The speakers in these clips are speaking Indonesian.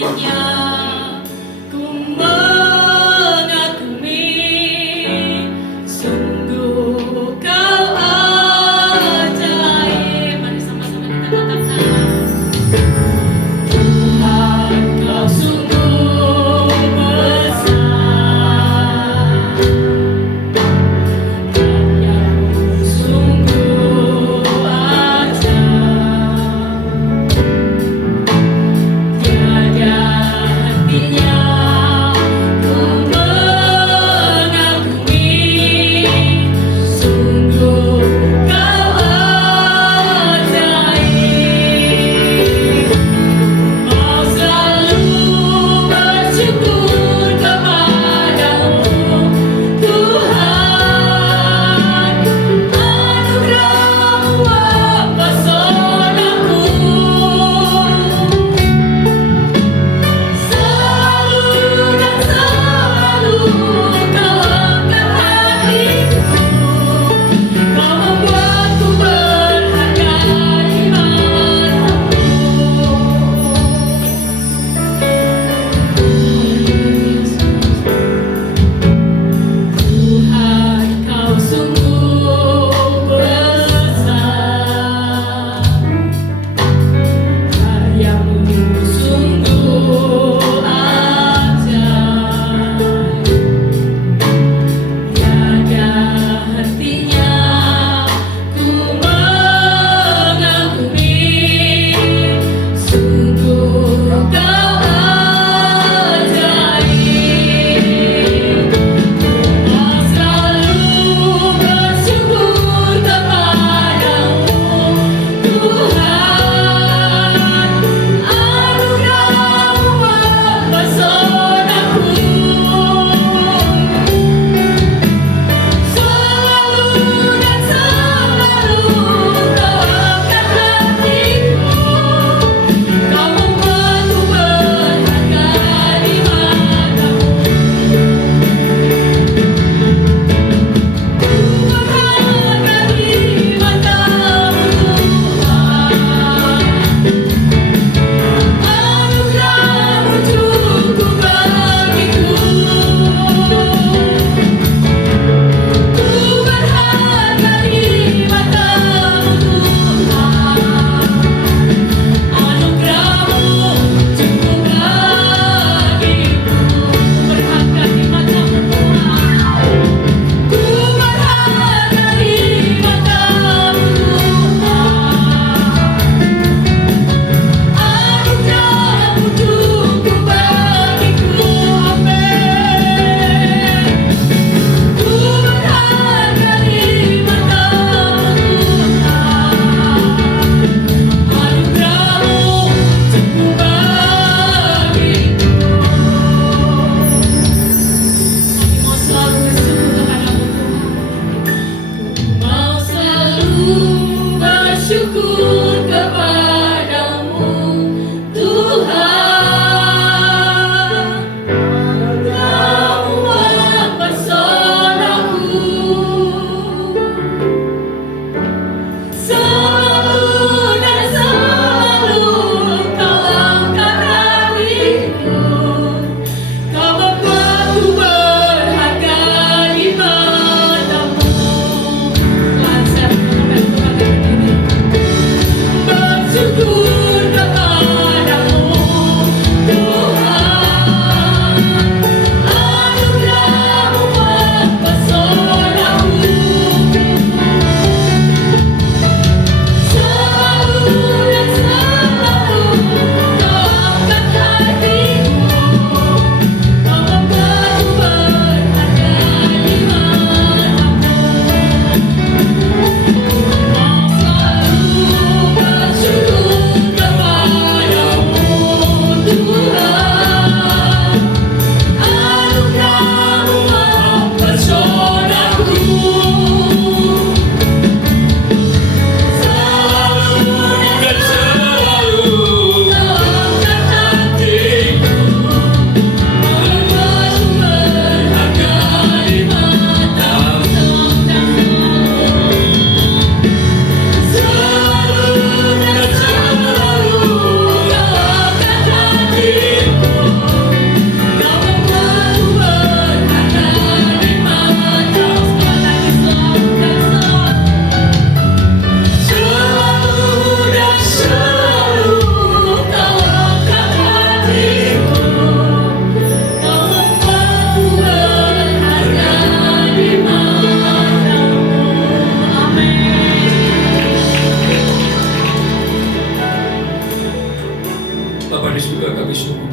kasihnya ku mengagumi, sungguh kau ajaib. Mari sama-sama kita katakan, Tuhan kau sungguh besar, karya-Mu sungguh ajaib. Tiada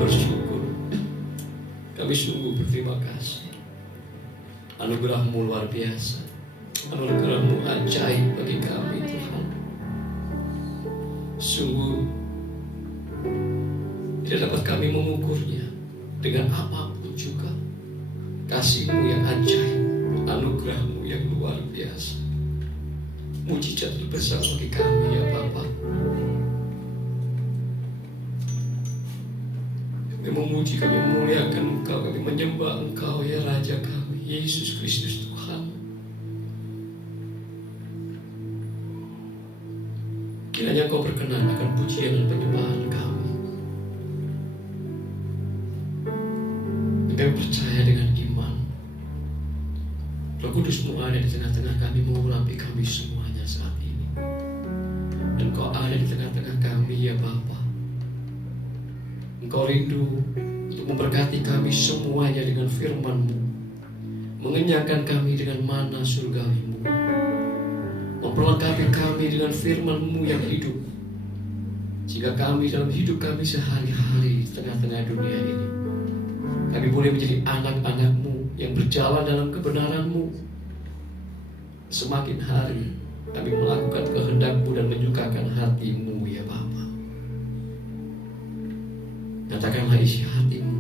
bersyukur. Kami sungguh berterima kasih. Anugerah-Mu luar biasa. Anugerah-Mu ajaib bagi kami Tuhan. Sungguh tidak dapat kami mengukurnya dengan apapun juga. Kasih-Mu yang ajaib, anugerah-Mu yang luar biasa, mujizat terbesar bagi kami ya Bapa. Kami memuji, kami memuliakan Engkau, kami menyembah Engkau ya Raja kami, Yesus Kristus Tuhan. Kiranya Kau berkenan akan pujian dan penyembahan kami. Kami percaya dengan iman Roh Kudus-Mu ada di tengah-tengah kami, mengurapi kami semuanya saat ini. Dan Kau ada di tengah-tengah kami ya Bapa. Engkau rindu untuk memberkati kami semuanya dengan firman-Mu, mengenyangkan kami dengan mana surgawi-Mu, memperlengkapi kami dengan firman-Mu yang hidup, sehingga kami dalam hidup kami sehari-hari di tengah-tengah dunia ini, kami boleh menjadi anak-anak-Mu yang berjalan dalam kebenaran-Mu. Semakin hari kami melakukan kehendak-Mu dan menyukakan hati-Mu ya Bapa. Nyatakanlah isi hati-Mu,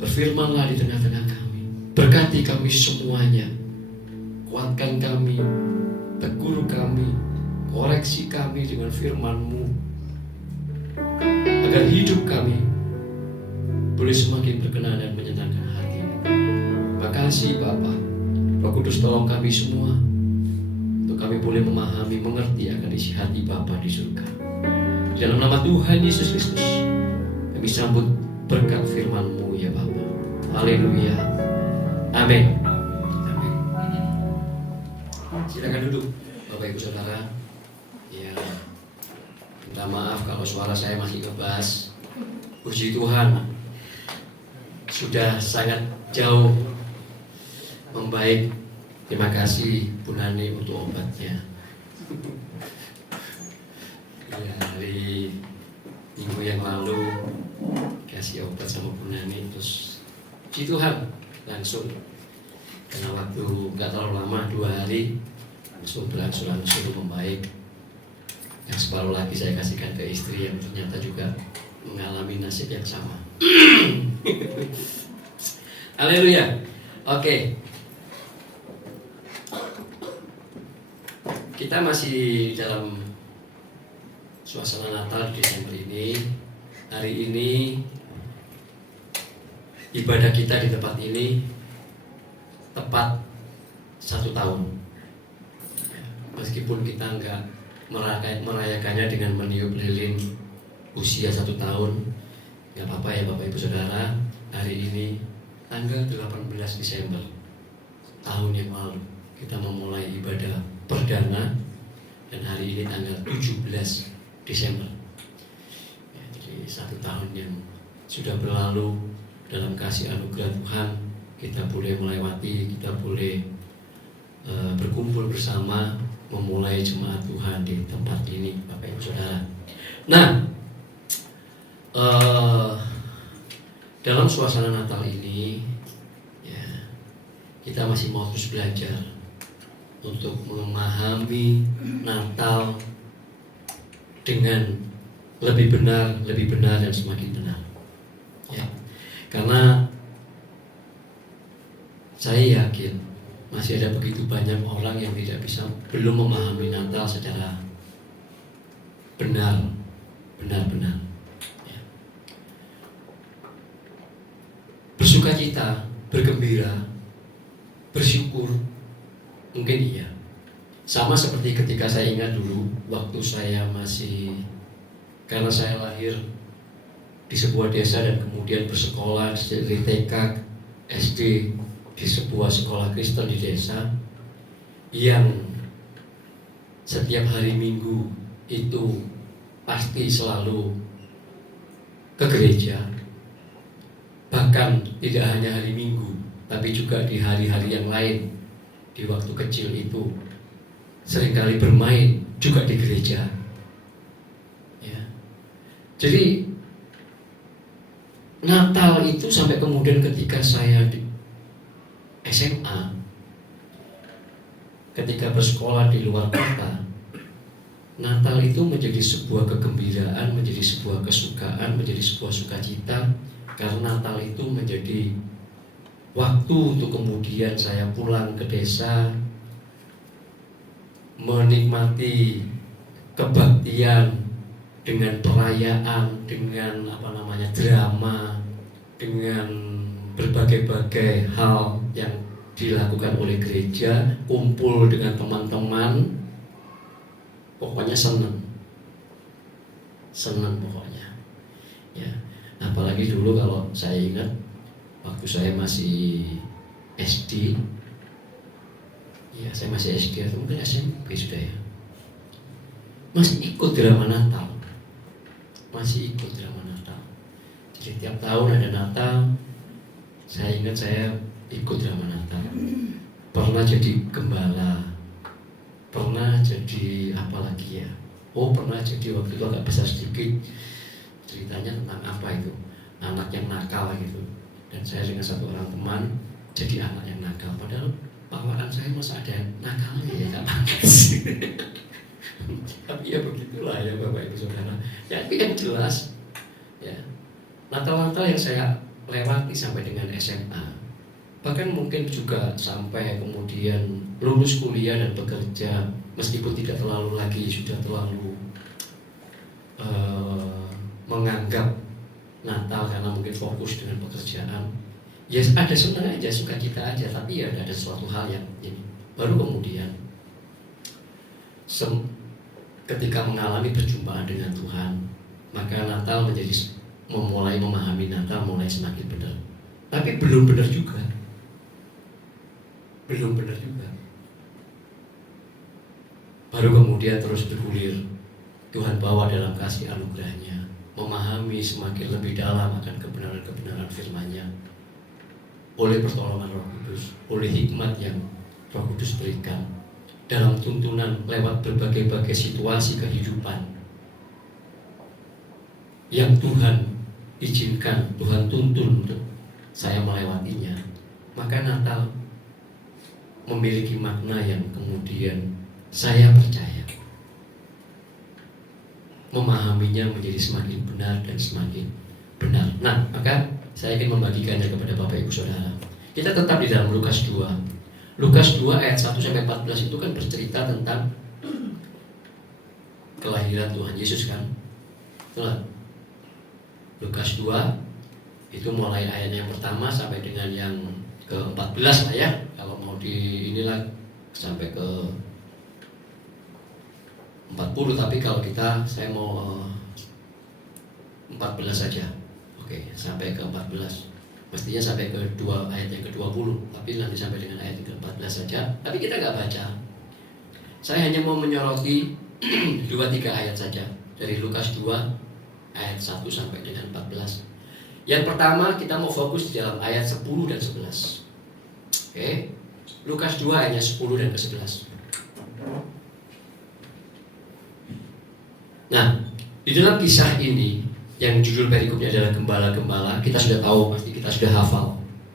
berfirmanlah di tengah-tengah kami, berkati kami semuanya, kuatkan kami, tegur kami, koreksi kami dengan firman-Mu, agar hidup kami boleh semakin berkenan dan menyenangkan hati-Mu. Terima kasih Bapa. Roh Kudus tolong kami semua untuk kami boleh memahami, mengerti akan isi hati Bapa di surga. Dalam nama Tuhan Yesus Kristus kami sambut berkat firman-Mu ya Bapa. Haleluya. Amin. Amin. Silakan duduk Bapak Ibu Saudara. Ya, minta maaf kalau suara saya masih ngebas. Puji Tuhan, sudah sangat jauh membaik. Terima kasih Bu Nani untuk obatnya. Ya, dari minggu yang lalu kasih obat sama Bu Nani, terus puji Tuhan langsung, karena waktu nggak terlalu lama, 2 hari langsung berangsur-angsur membaik. Yang separuh lagi saya kasihkan ke istri yang ternyata juga mengalami nasib yang sama. Haleluya. Oke. Kita masih dalam suasana Natal di Desember ini. Hari ini ibadah kita di tempat ini tepat 1 tahun. Meskipun kita enggak merayakannya dengan meniup lilin usia 1 tahun, nggak apa-apa ya Bapak Ibu Saudara. Hari ini tanggal 18 Desember tahun yang lalu kita memulai ibadah perdana, dan hari ini tanggal 17 Desember. Ya, jadi 1 tahun yang sudah berlalu dalam kasih anugerah Tuhan, kita boleh melewati, kita boleh berkumpul bersama, memulai jemaat Tuhan di tempat ini Bapak Ibu Saudara. Nah, dalam suasana Natal ini ya, kita masih mau terus belajar untuk memahami Natal dengan lebih benar dan semakin benar ya. Karena saya yakin masih ada begitu banyak orang yang belum memahami Natal secara benar. Bersukacita, bergembira, bersyukur, mungkin iya. Sama seperti ketika saya ingat dulu waktu saya karena saya lahir di sebuah desa dan kemudian bersekolah dari TK, SD di sebuah sekolah Kristen di desa, yang setiap hari Minggu itu pasti selalu ke gereja. Bahkan tidak hanya hari Minggu, tapi juga di hari-hari yang lain. Di waktu kecil itu seringkali bermain juga di gereja ya. Jadi Natal itu sampai kemudian ketika saya di SMA, ketika bersekolah di luar kota, Natal itu menjadi sebuah kegembiraan, menjadi sebuah kesukaan, menjadi sebuah sukacita. Karena Natal itu menjadi waktu untuk kemudian saya pulang ke desa, menikmati kebaktian dengan perayaan, dengan drama, dengan berbagai-bagai hal yang dilakukan oleh gereja, kumpul dengan teman-teman, pokoknya senang pokoknya. Ya, apalagi dulu kalau saya ingat waktu saya masih SD, ya saya masih SD atau mungkin SMP sudah ya, masih ikut drama Natal. Jadi tiap tahun ada Natal, saya ingat saya ikut drama Natal. Pernah jadi gembala, pernah jadi apa lagi ya? Pernah jadi waktu itu agak besar sedikit. Ceritanya tentang apa itu? Anak yang nakal gitu. Dan saya dengan satu orang teman jadi anak yang nakal. Padahal bawaan saya masa ada nakalnya ya, nggak pantas. Tapi ya begitulah ya Bapak Ibu Saudara. Ya itu yang jelas ya, Natal-Natal yang saya lewati sampai dengan SMA, bahkan mungkin juga sampai kemudian lulus kuliah dan bekerja, meskipun tidak terlalu lagi sudah terlalu menganggap Natal karena mungkin fokus dengan pekerjaan. Ya ada senang aja, sukacita aja, tapi ya ada suatu hal yang ini. Baru kemudian ketika mengalami perjumpaan dengan Tuhan, maka Natal mulai memahami Natal mulai semakin benar. Tapi belum benar juga. Baru kemudian terus bergulir, Tuhan bawa dalam kasih anugerahnya, memahami semakin lebih dalam akan kebenaran-kebenaran firman-Nya oleh pertolongan Roh Kudus, oleh hikmat yang Roh Kudus berikan dalam tuntunan lewat berbagai-bagai situasi kehidupan yang Tuhan izinkan, Tuhan tuntun untuk saya melewatinya. Maka Natal memiliki makna yang kemudian saya percaya memahaminya menjadi semakin benar dan semakin benar. Nah, maka saya ingin membagikannya kepada Bapak Ibu Saudara. Kita tetap di dalam Lukas 2. Lukas 2 ayat 1-14 itu kan bercerita tentang kelahiran Tuhan Yesus kan. Itulah Lukas 2 itu mulai ayat yang pertama sampai dengan yang ke-14 lah ya. Kalau mau di inilah sampai ke 40, tapi kalau saya mau 14 saja. Oke, sampai ke 14. Mestinya sampai ke ayat yang ke-20, tapi nanti sampai dengan ayat yang ke-14 saja. Tapi kita nggak baca. Saya hanya mau menyoroti 2-3 ayat saja dari Lukas 2 ayat 1 sampai dengan 14. Yang pertama kita mau fokus di dalam ayat 10 dan 11. Oke. Lukas 2 ayatnya 10 dan ke-11. Nah, di dalam kisah ini yang judul perikopnya adalah gembala-gembala, kita sudah tahu, pasti kita sudah hafal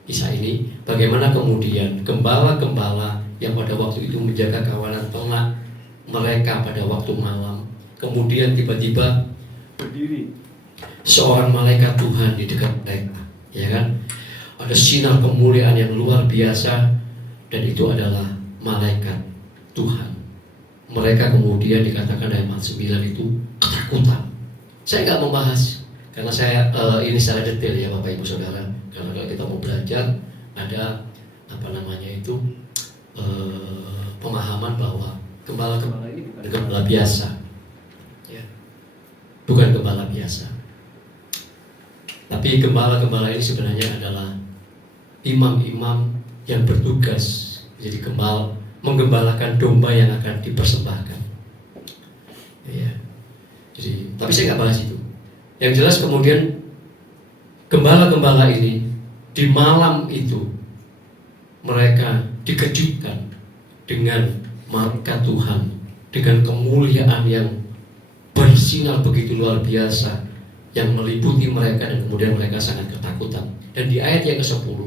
kisah ini. Bagaimana kemudian gembala-gembala yang pada waktu itu menjaga kawanan ternak mereka pada waktu malam, kemudian tiba-tiba berdiri seorang malaikat Tuhan di dekat mereka, ya kan? Ada sinar kemuliaan yang luar biasa, dan itu adalah malaikat Tuhan. Mereka kemudian dikatakan dalam ayat 9 itu ketakutan. Saya nggak membahas karena saya ini secara detail ya Bapak Ibu Saudara. Karena kalau kita mau belajar ada pemahaman bahwa gembala-gembala ini bukan gembala biasa, ya. Bukan gembala biasa. Tapi gembala-gembala ini sebenarnya adalah imam-imam yang bertugas jadi menggembalakan domba yang akan dipersembahkan. Ya. Jadi, tapi saya nggak bahas itu. Yang jelas kemudian gembala-gembala ini di malam itu mereka dikejutkan dengan malaikat Tuhan, dengan kemuliaan yang bersinar begitu luar biasa yang meliputi mereka, dan kemudian mereka sangat ketakutan. ketakutan. Dan di ayat yang ke-10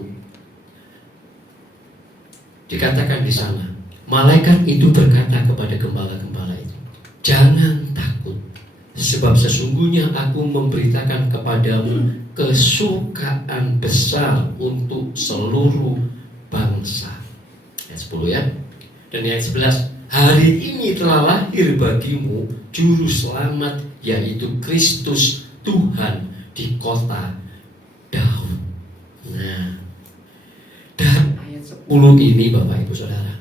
dikatakan di sana, malaikat itu berkata kepada gembala-gembala itu, jangan takut, sebab sesungguhnya aku memberitakan kepadamu kesukaan besar untuk seluruh bangsa. Ayat 10 ya. Dan ayat 11, hari ini telah lahir bagimu juru selamat, yaitu Kristus Tuhan di kota Daud. Nah, dan ayat 10 ini Bapak Ibu Saudara,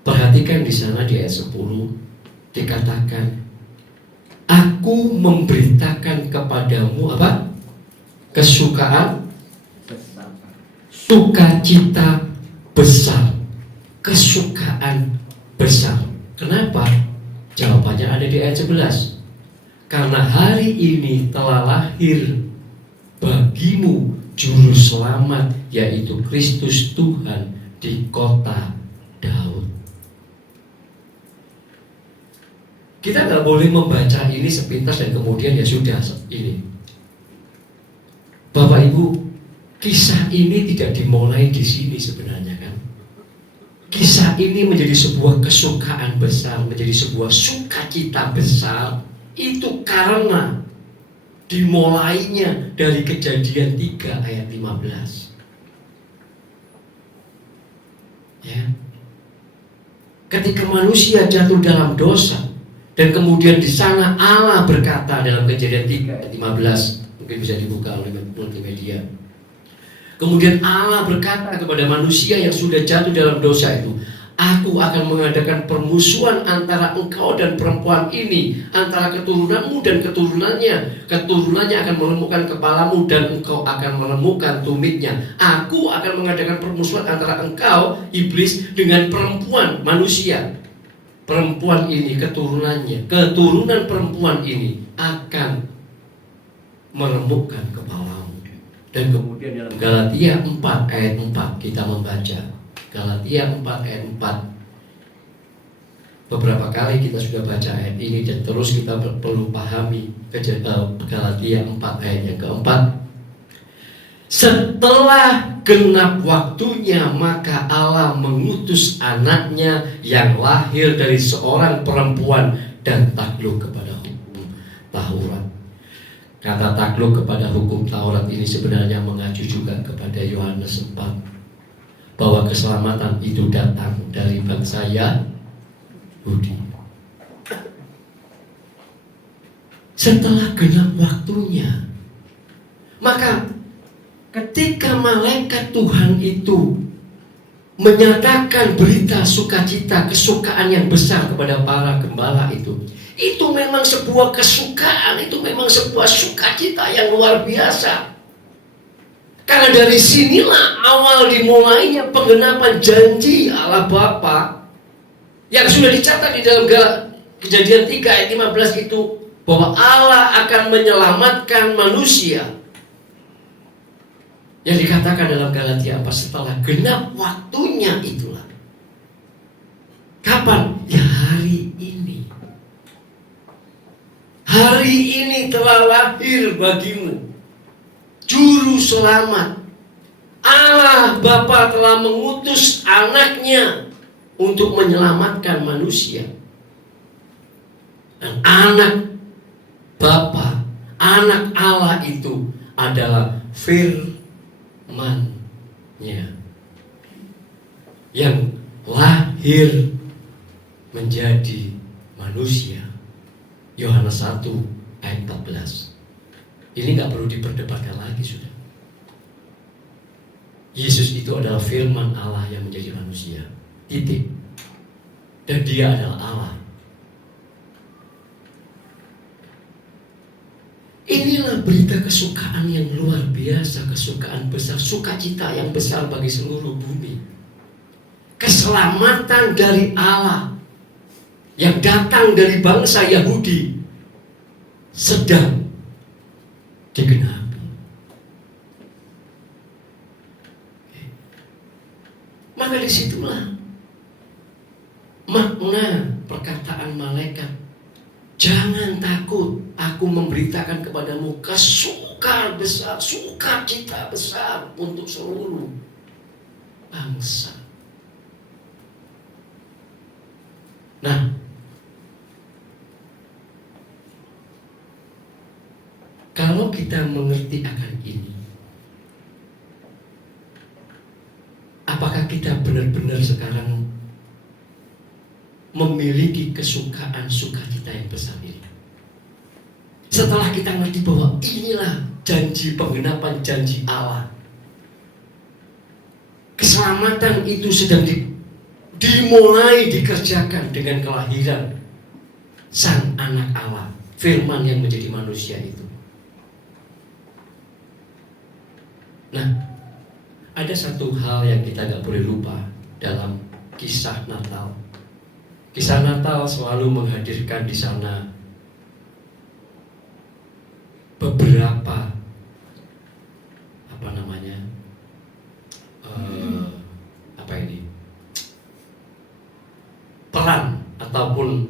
perhatikan di sana di ayat 10 dikatakan, aku memberitakan kepadamu apa? Kesukaan, sukacita besar. Kesukaan besar. Kenapa? Jawabannya ada di ayat 11. Karena hari ini telah lahir bagimu juru selamat, yaitu Kristus Tuhan di kota Daud. Kita nggak boleh membaca ini sepintas dan kemudian ya sudah ini. Bapak Ibu, kisah ini tidak dimulai di sini sebenarnya kan. Kisah ini menjadi sebuah kesukaan besar, menjadi sebuah sukacita besar. Itu karena dimulainya dari Kejadian 3 ayat 15. Ya. Ketika manusia jatuh dalam dosa, dan kemudian di sana Allah berkata dalam Kejadian 3 ayat 15, mungkin bisa dibuka oleh multimedia. Kemudian Allah berkata kepada manusia yang sudah jatuh dalam dosa itu, aku akan mengadakan permusuhan antara engkau dan perempuan ini, antara keturunanmu dan keturunannya. Keturunannya akan menemukan kepalamu dan engkau akan menemukan tumitnya. Aku akan mengadakan permusuhan antara engkau, iblis, dengan perempuan manusia. Perempuan ini, keturunannya, keturunan perempuan ini akan meremukkan kepalamu. Dan kemudian dalam Galatia 4 ayat 4 kita membaca. Galatia 4 ayat 4. Beberapa kali kita sudah baca ayat ini dan terus kita perlu pahami Galatia 4 ayat yang keempat. Setelah genap waktunya, maka Allah mengutus anaknya yang lahir dari seorang perempuan dan takluk kepada hukum Taurat. Kata takluk kepada hukum Taurat ini sebenarnya mengacu juga kepada Yohanes 4, bahwa keselamatan itu datang dari bangsa Yahudi. Setelah genap waktunya, maka ketika malaikat Tuhan itu menyatakan berita sukacita, kesukaan yang besar kepada para gembala itu memang sebuah kesukaan, itu memang sebuah sukacita yang luar biasa. Karena dari sinilah awal dimulainya penggenapan janji Allah Bapa yang sudah dicatat di dalam Kejadian 3 ayat 15 itu, bahwa Allah akan menyelamatkan manusia. Yang dikatakan dalam Galatia 4, setelah genap waktunya itulah. Kapan? Ya hari ini. Hari ini telah lahir bagimu Juru Selamat. Allah Bapa telah mengutus anaknya untuk menyelamatkan manusia. Dan anak Bapa, anak Allah itu adalah firman-Nya yang lahir menjadi manusia. Yohanes 1 ayat 14. Ini gak perlu diperdebatkan lagi sudah. Yesus itu adalah firman Allah yang menjadi manusia. Titik. Dan dia adalah Allah. Inilah berita kesukaan yang luar biasa, kesukaan besar, sukacita yang besar bagi seluruh bumi. Keselamatan dari Allah yang datang dari bangsa Yahudi sedang digenapi. Maka disitulah makna perkataan malaikat, jangan takut, aku memberitakan kepadamu kesukaan sukar besar, sukacita besar untuk seluruh bangsa. Nah, kalau kita mengerti akan ini, apakah kita benar-benar sekarang memiliki kesukaan sukacita yang besar ini? Setelah kita ngerti bahwa inilah janji penggenapan janji Allah, keselamatan itu sedang dimulai dikerjakan dengan kelahiran Sang Anak Allah, Firman yang menjadi manusia itu. Nah, ada satu hal yang kita gak boleh lupa dalam kisah Natal. Kisah Natal selalu menghadirkan di sana beberapa peran ataupun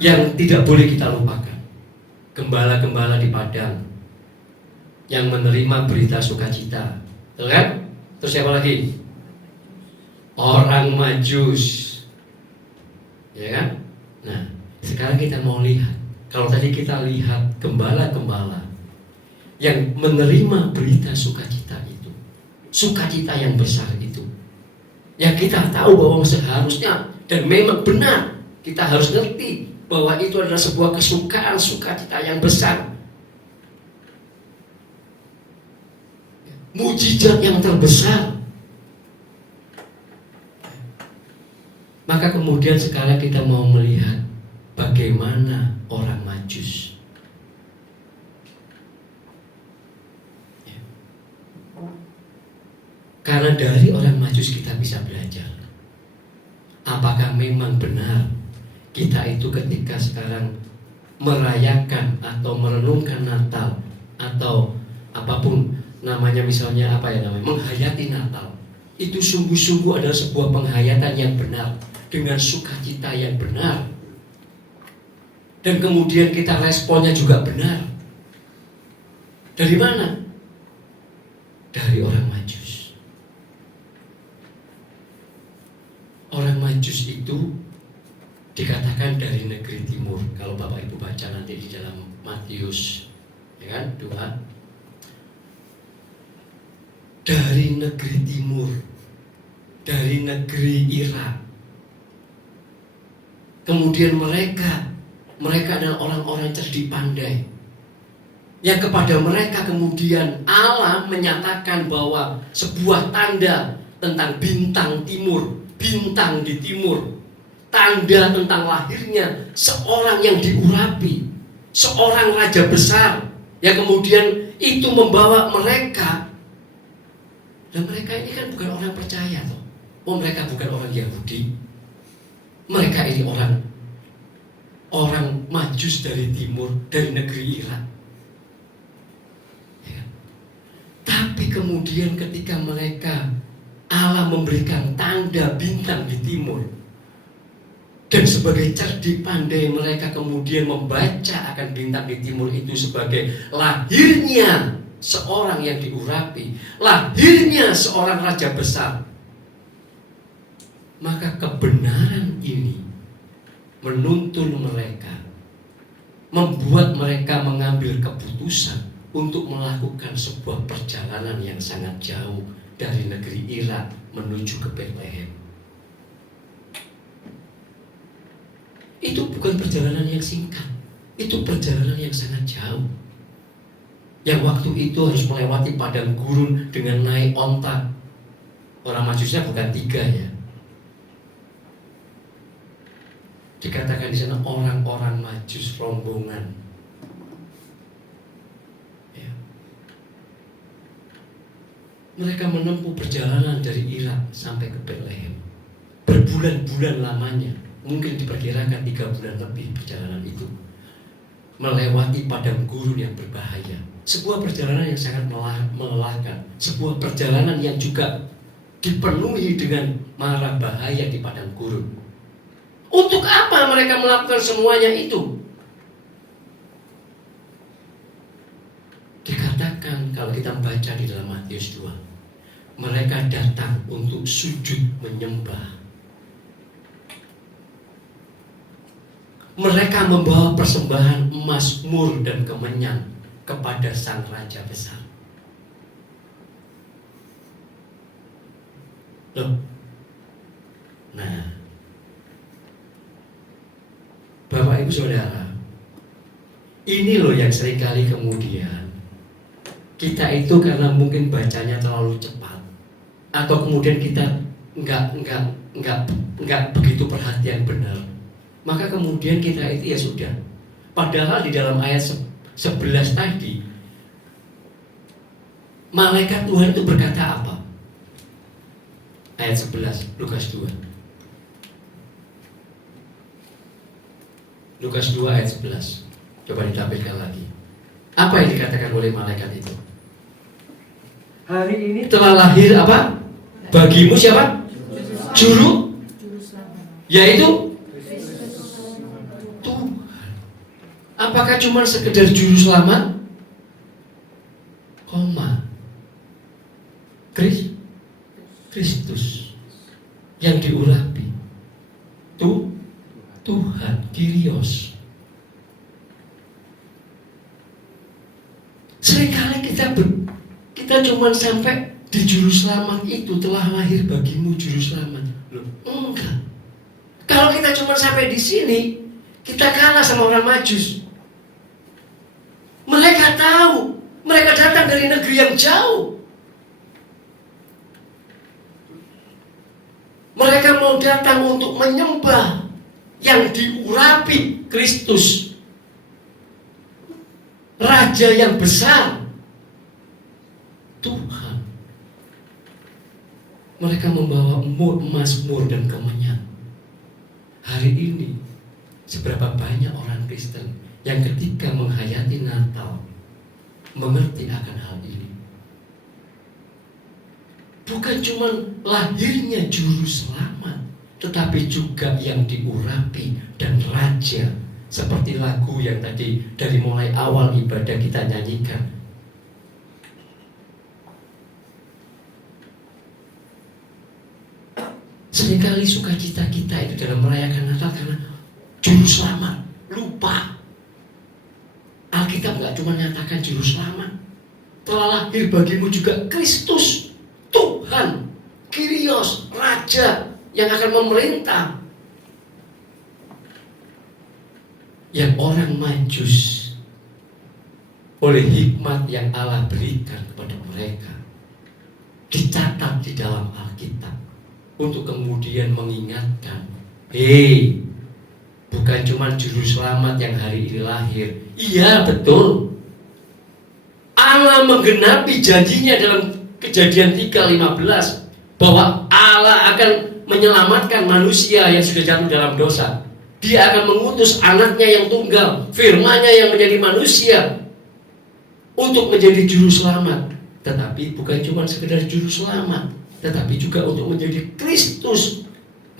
yang tidak boleh kita lupakan. Gembala-gembala di padang yang menerima berita sukacita, betul kan? Terus siapa lagi? Orang Majus, ya kan? Nah, sekarang kita mau lihat. Kalau tadi kita lihat gembala-gembala yang menerima berita sukacita itu, sukacita yang besar itu, ya kita tahu bahwa seharusnya dan memang benar kita harus ngerti bahwa itu adalah sebuah kesukaan sukacita yang besar, mujizat yang terbesar. Maka kemudian sekarang kita mau melihat bagaimana orang Majus. Karena dari orang Majus kita bisa belajar. Apakah memang benar kita itu ketika sekarang merayakan atau merenungkan Natal atau apapun namanya, misalnya menghayati Natal, itu sungguh-sungguh adalah sebuah penghayatan yang benar dengan sukacita yang benar, dan kemudian kita responnya juga benar. Dari mana? Dari orang Majus. Orang Majus itu dikatakan dari negeri timur. Kalau Bapak Ibu baca nanti di dalam Matius, ya kan, 2, dari negeri timur, dari negeri Irak. Kemudian mereka adalah orang-orang cerdik pandai, yang kepada mereka kemudian Allah menyatakan bahwa sebuah tanda tentang bintang timur, bintang di timur, tanda tentang lahirnya seorang yang diurapi, seorang raja besar, yang kemudian itu membawa mereka. Dan mereka ini kan bukan orang percaya toh. Oh, mereka bukan orang Yahudi. Mereka ini orang Majus dari timur, dari negeri Irak. Ya. Tapi kemudian ketika mereka, Allah memberikan tanda bintang di timur, dan sebagai cerdik pandai mereka kemudian membaca akan bintang di timur itu sebagai lahirnya seorang yang diurapi, lahirnya seorang raja besar. Maka kebenaran ini menuntun mereka, membuat mereka mengambil keputusan untuk melakukan sebuah perjalanan yang sangat jauh dari negeri Irak menuju ke Bethlehem. Itu bukan perjalanan yang singkat, itu perjalanan yang sangat jauh. Yang waktu itu harus melewati padang gurun dengan naik onta. Orang Majusnya bukan 3 ya. Dikatakan di sana orang-orang Majus rombongan. Ya. Mereka menempuh perjalanan dari Irak sampai ke Bethlehem. Berbulan-bulan lamanya, mungkin diperkirakan 3 bulan lebih perjalanan itu. Melewati padang gurun yang berbahaya. Sebuah perjalanan yang sangat melelahkan. Sebuah perjalanan yang juga dipenuhi dengan mara bahaya di padang gurun. Untuk apa mereka melakukan semuanya itu? dikatakan kalau kita baca di dalam Matius 2, mereka datang untuk sujud menyembah. Mereka membawa persembahan emas, mur, dan kemenyan kepada sang raja besar. Loh. Nah, Bapak Ibu Saudara, ini loh yang seringkali kemudian kita itu karena mungkin bacanya terlalu cepat, atau kemudian kita nggak begitu perhatian benar, maka kemudian kita itu ya sudah. Padahal di dalam ayat 11 tadi, malaikat Tuhan itu berkata apa? Ayat 11, Lukas 2. Lukas 2 ayat 11. Coba ditampilkan lagi. Apa yang dikatakan oleh malaikat itu? Hari ini telah lahir apa? Bagimu siapa? Juru? Yaitu? Tuhan. Apakah cuma sekedar juru selamat? Koma. Kristus yang diurapi. Tuhan, Kyrios. Seringkali kita cuma sampai di juru selamat itu, telah lahir bagimu juru selamat. Loh, enggak. Kalau kita cuma sampai di sini, kita kalah sama orang Majus. Mereka tahu, mereka datang dari negeri yang jauh. Mereka mau datang untuk menyembah yang diurapi Kristus, Raja yang besar, Tuhan. Mereka membawa emas, mur, dan kemenyan. Hari ini, seberapa banyak orang Kristen yang ketika menghayati Natal mengerti akan hal ini. Bukan cuma lahirnya juru selamat, tetapi juga yang diurapi dan raja. Seperti lagu yang tadi dari mulai awal ibadah kita nyanyikan. Seringkali sukacita kita itu dalam merayakan Natal karena juru selamat, lupa. Alkitab gak cuma nyatakan juru selamat, telah lahir bagimu juga Kristus, Tuhan, Kyrios, Raja yang akan memerintah. Yang orang Majus oleh hikmat yang Allah berikan kepada mereka dicatat di dalam Alkitab untuk kemudian mengingatkan, hei, bukan cuma juru selamat yang hari ini lahir. Iya, betul. Allah menggenapi janjinya dalam Kejadian 3:15 bahwa Allah akan menyelamatkan manusia yang sudah jatuh dalam dosa. Dia akan mengutus anaknya yang tunggal, firman-Nya yang menjadi manusia untuk menjadi juru selamat. Tetapi bukan cuma sekedar juru selamat, tetapi juga untuk menjadi Kristus,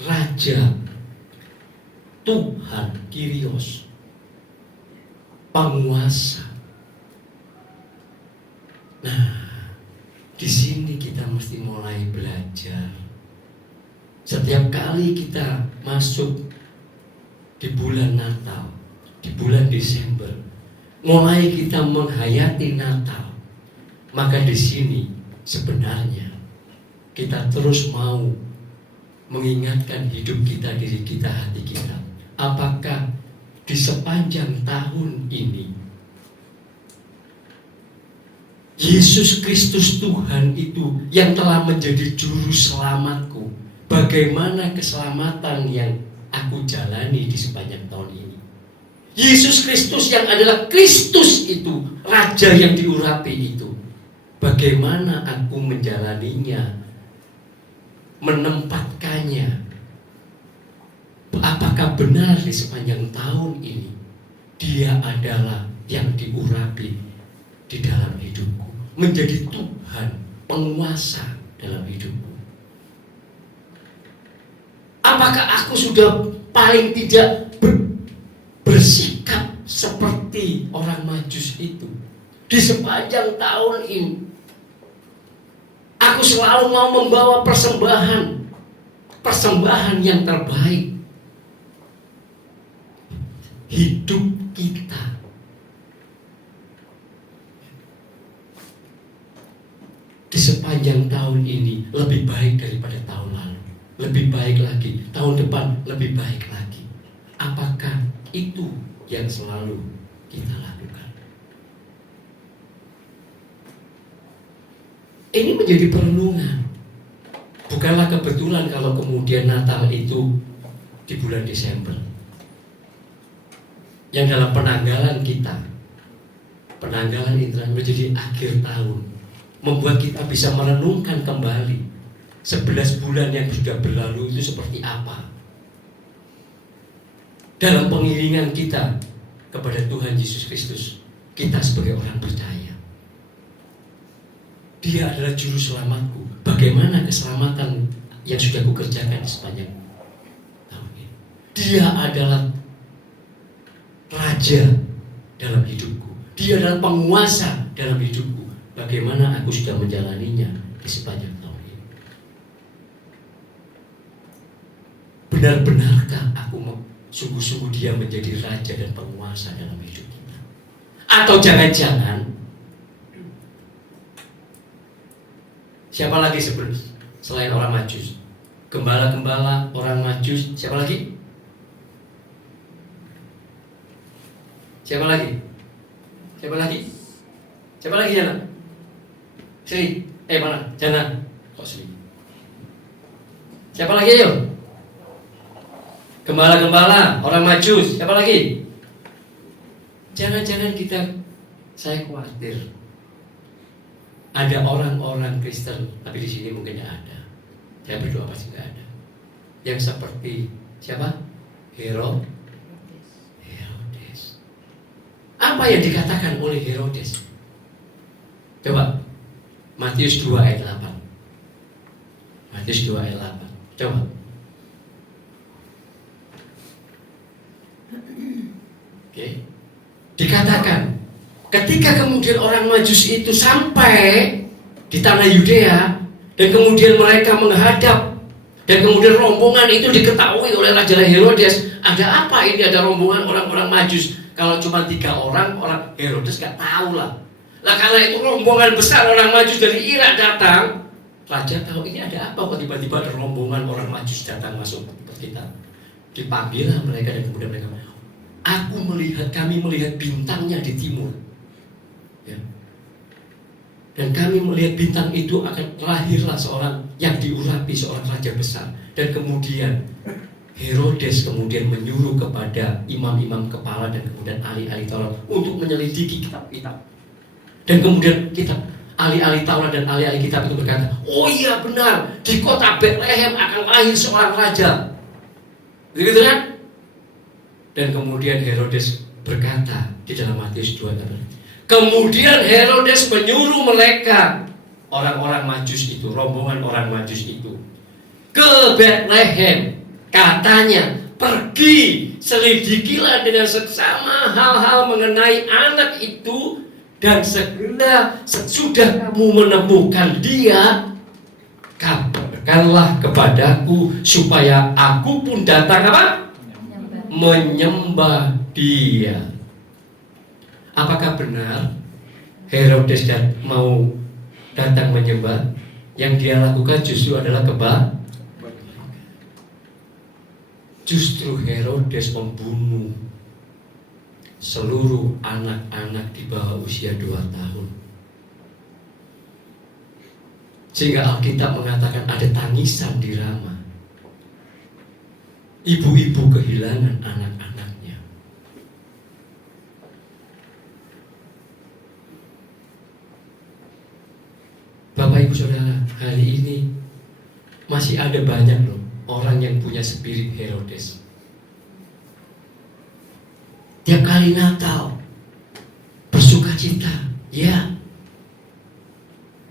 Raja, Tuhan, Kyrios, penguasa. Nah, di sini kita mesti mulai belajar. Setiap kali kita masuk di bulan Natal, di bulan Desember, mulai kita menghayati Natal, maka di sini sebenarnya kita terus mau mengingatkan hidup kita, diri kita, hati kita. Apakah di sepanjang tahun ini Yesus Kristus Tuhan itu yang telah menjadi juru selamatku, bagaimana keselamatan yang aku jalani di sepanjang tahun ini? Yesus Kristus yang adalah Kristus itu, Raja yang diurapi itu, bagaimana aku menjalaninya, menempatkannya? Apakah benar di sepanjang tahun ini Dia adalah yang diurapi di dalam hidupku, menjadi Tuhan, penguasa dalam hidupku? Apakah aku sudah paling tidak bersikap seperti orang Majus itu? Di sepanjang tahun ini, aku selalu mau membawa persembahan yang terbaik. Hidup kita di sepanjang tahun ini lebih baik daripada tahun lalu, lebih baik lagi, tahun depan lebih baik lagi. Apakah itu yang selalu kita lakukan? Ini menjadi perenungan. Bukanlah kebetulan kalau kemudian Natal itu di bulan Desember, yang dalam penanggalan kita, penanggalan Indrayana menjadi akhir tahun, membuat kita bisa merenungkan kembali 11 bulan yang sudah berlalu itu seperti apa. Dalam pengiringan kita kepada Tuhan Yesus Kristus, kita sebagai orang percaya, Dia adalah juru selamatku. Bagaimana keselamatan yang sudah kukerjakan di sepanjang tahun ini? Dia adalah Raja dalam hidupku. Dia adalah penguasa dalam hidupku. Bagaimana aku sudah menjalaninya di sepanjang tahun ini? Benar-benarkah aku sungguh-sungguh Dia menjadi Raja dan penguasa dalam hidup kita? Atau jangan-jangan siapa lagi selain orang Majus? Gembala-gembala orang Majus, siapa lagi? Siapa lagi? Siapa lagi? Siapa lagi Jana? Sri? Mana? Jana? Kok Sri? Siapa lagi ayo? Gembala-gembala orang Majus, siapa lagi? Jangan-jangan saya khawatir ada orang-orang Kristen, tapi di sini mungkin tidak ada. Saya berdoa pasti tidak ada. Yang seperti siapa? Herodes. Apa yang dikatakan oleh Herodes? Coba Matius 2 ayat 8. Matius 2 ayat 8. Coba. Oke. Dikatakan ketika kemudian orang Majus itu sampai di tanah Yudea dan kemudian mereka menghadap dan kemudian rombongan itu diketahui oleh Raja Herodes. Ada apa ini? Ada rombongan orang-orang Majus. Kalau cuma 3 orang Herodes gak tahu lah. Lah karena itu rombongan besar orang Majus dari Irak datang, Raja tahu ini ada apa kok tiba-tiba ada rombongan orang Majus datang masuk ke kita. Dipanggillah mereka dan kemudian mereka, kami melihat bintangnya di timur. Ya. Dan kami melihat bintang itu akan lahirlah seorang yang diurapi, seorang raja besar. Dan kemudian Herodes kemudian menyuruh kepada imam-imam kepala dan kemudian ahli-ahli Taurat untuk menyelidiki kitab-kitab. Dan kemudian ahli-ahli Taurat dan ahli-ahli kitab itu berkata, oh iya benar, di kota Bethlehem akan lahir seorang raja. Begitu kan? Dan kemudian Herodes berkata di dalam Matius 2, kemudian Herodes menyuruh mereka, orang-orang Majus itu, rombongan orang Majus itu, ke Bethlehem. Katanya, pergi selidikilah dengan seksama hal-hal mengenai anak itu, dan segera sesudah kamu menemukan dia, kabarkanlah kepadaku supaya aku pun datang apa? Menyembah dia. Apakah benar Herodes mau datang menyembah? Yang dia lakukan justru adalah Justru Herodes membunuh seluruh anak-anak di bawah usia 2 tahun. Sehingga Alkitab mengatakan ada tangisan di Rama. Ibu-ibu kehilangan anak-anaknya. Bapak Ibu Saudara, hari ini masih ada banyak loh orang yang punya spirit Herodes. Tiap kali Natal bersukacita, ya.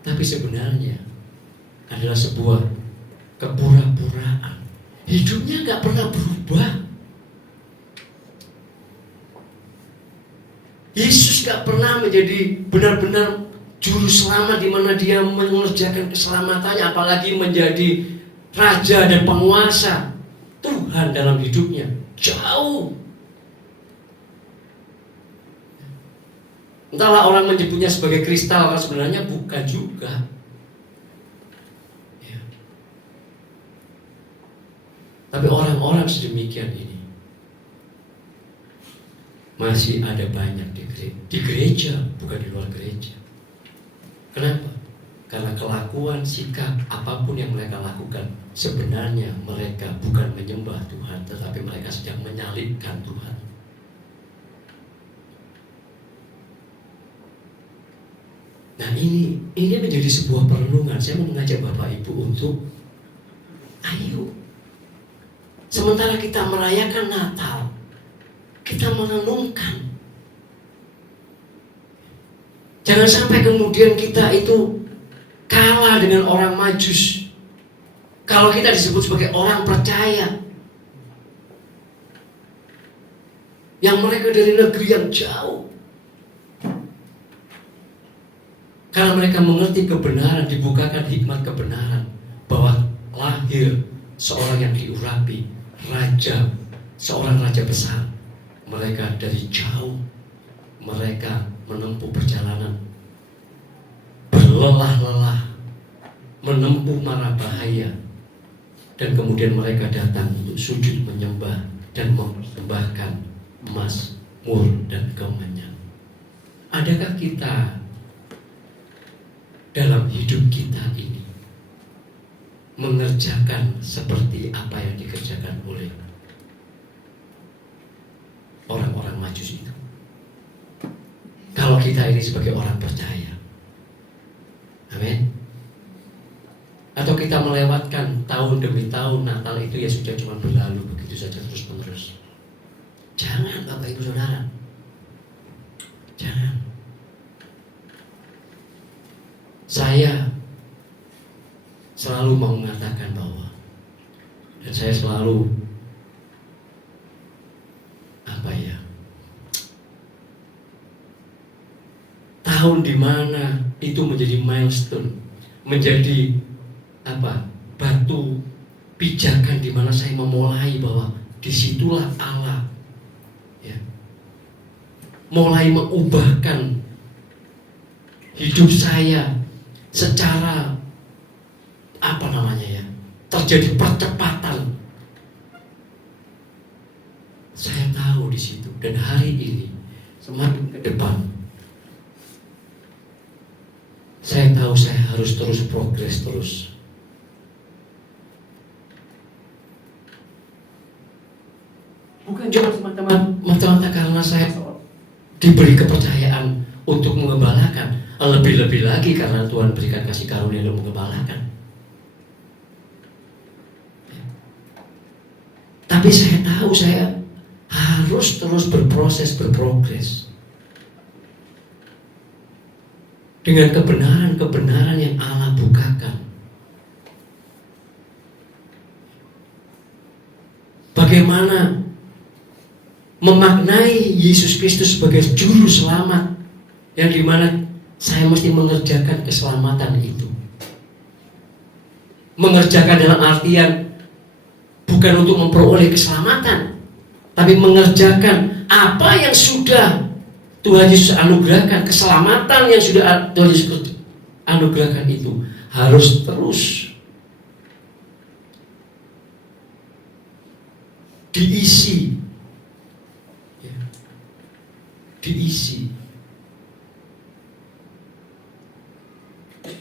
Tapi sebenarnya adalah sebuah kepura-puraan. Hidupnya gak pernah berubah. Yesus Yesus gak pernah menjadi benar-benar juru selamat di mana dia mengerjakan keselamatannya, apalagi menjadi raja dan penguasa Tuhan dalam hidupnya. Jauh. Entahlah orang menyebutnya sebagai kristal, karena sebenarnya bukan juga. Ya. Tapi orang-orang sedemikian ini masih ada banyak di gereja, bukan di luar gereja. Kenapa? Karena kelakuan, sikap, apapun yang mereka lakukan, sebenarnya mereka bukan menyembah Tuhan, tetapi mereka sedang menyalibkan Tuhan. Nah ini menjadi sebuah perenungan. Saya mau mengajak Bapak Ibu untuk ayo, sementara kita merayakan Natal, kita merenungkan. Jangan sampai kemudian kita itu kalah dengan orang Majus. Kalau kita disebut sebagai orang percaya, yang mereka dari negeri yang jauh, karena mereka mengerti kebenaran, dibukakan hikmat kebenaran, bahwa lahir seorang yang diurapi, raja, seorang raja besar. Mereka dari jauh, mereka menempuh perjalanan berlelah-lelah, menempuh mara bahaya, dan kemudian mereka datang untuk sujud menyembah dan mempersembahkan emas, mur, dan kemenyan. Adakah kita dalam hidup kita ini mengerjakan seperti apa yang dikerjakan oleh orang-orang Majus itu? Kalau kita ini sebagai orang percaya, amin. Atau kita melewatkan tahun demi tahun, Natal itu ya sudah cuma berlalu begitu saja terus menerus. Jangan, Bapak Ibu Saudara, jangan. Saya selalu mau mengatakan bahwa, dan saya selalu tahun di mana itu menjadi milestone, menjadi batu pijakan di mana saya memulai bahwa disitulah Allah ya, mulai mengubahkan hidup saya secara terjadi percepatan. Saya tahu di situ, dan hari ini semakin ke depan saya tahu saya harus terus progres terus. Bukan cuma semata-mata karena saya diberi kepercayaan untuk mengembalakan, lebih-lebih lagi karena Tuhan berikan kasih karunia untuk mengembalakan. Tapi saya tahu saya harus terus berproses, berprogres dengan kebenaran-kebenaran yang Allah bukakan. Bagaimana memaknai Yesus Kristus sebagai juru selamat, yang dimana saya mesti mengerjakan keselamatan itu. Mengerjakan dalam artian bukan untuk memperoleh keselamatan, tapi mengerjakan apa yang sudah Tuhan Yesus anugerahkan. Keselamatan yang sudah Tuhan Yesus anugerahkan itu harus terus diisi.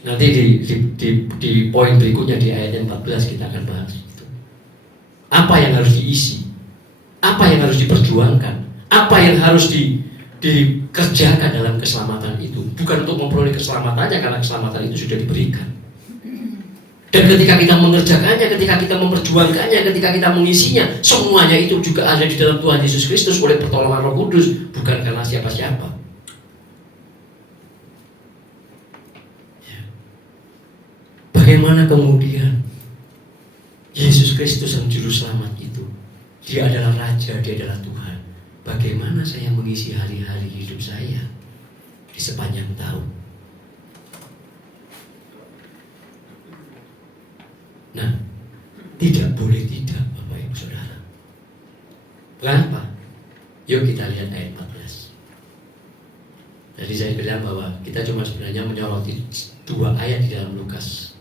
Nanti di poin berikutnya di ayat 14 kita akan bahas itu. Apa yang harus diisi, apa yang harus diperjuangkan, apa yang harus dikerjakan dalam keselamatan itu. Bukan untuk memperoleh keselamatannya, karena keselamatan itu sudah diberikan. Dan ketika kita mengerjakannya, ketika kita memperjuangkannya, ketika kita mengisinya, semuanya itu juga ada di dalam Tuhan Yesus Kristus oleh pertolongan Roh Kudus, bukan karena siapa-siapa. Bagaimana kemudian Yesus Kristus yang juru selamat itu, Dia adalah Raja, Dia adalah Tuhan. Bagaimana saya mengisi hari-hari hidup saya? di sepanjang tahun. Nah, tidak boleh tidak, Bapak Ibu Saudara. Kenapa? Yuk kita lihat ayat 14. Jadi saya bilang bahwa kita cuma sebenarnya menyoroti 2 ayat di dalam Lukas.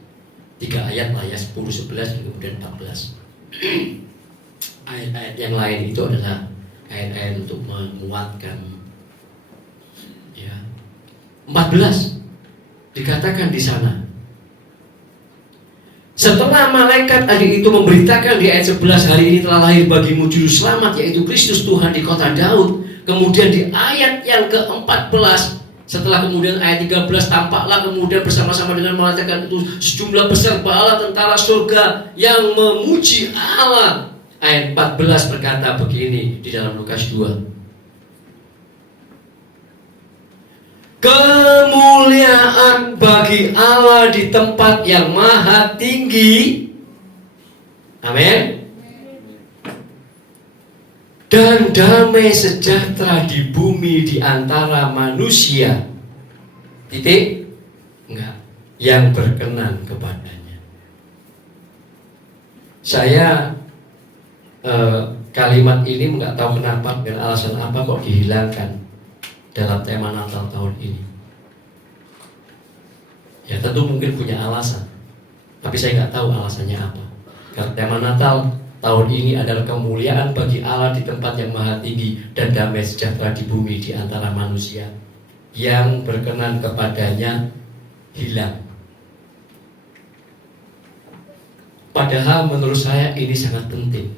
3 ayat lah ya, 10, 11, dan kemudian 14. Ayat-ayat yang lain itu adalah ayat-ayat untuk menguatkan. Ya. 14 dikatakan di sana. Setelah malaikat tadi itu memberitakan di ayat 11, hari ini telah lahir bagimu juru selamat, yaitu Kristus Tuhan di kota Daud. Kemudian di ayat yang ke-14, setelah kemudian ayat 13, tampaklah kemudian bersama-sama dengan malaikat itu sejumlah besar bala tentara surga yang memuji Allah. Ayat 14 berkata begini di dalam Lukas 2. Kemuliaan bagi Allah di tempat yang maha tinggi. Amin. Dan damai sejahtera di bumi di antara manusia. Titik? Enggak. Yang berkenan kepadanya. Saya kalimat ini enggak tahu kenapa dan alasan apa kok dihilangkan dalam tema Natal tahun ini. Ya tentu mungkin punya alasan, tapi saya nggak tahu alasannya apa. Karena tema Natal tahun ini adalah kemuliaan bagi Allah di tempat yang maha tinggi dan damai sejahtera di bumi di antara manusia. Yang berkenan kepadanya hilang. Padahal menurut saya ini sangat penting.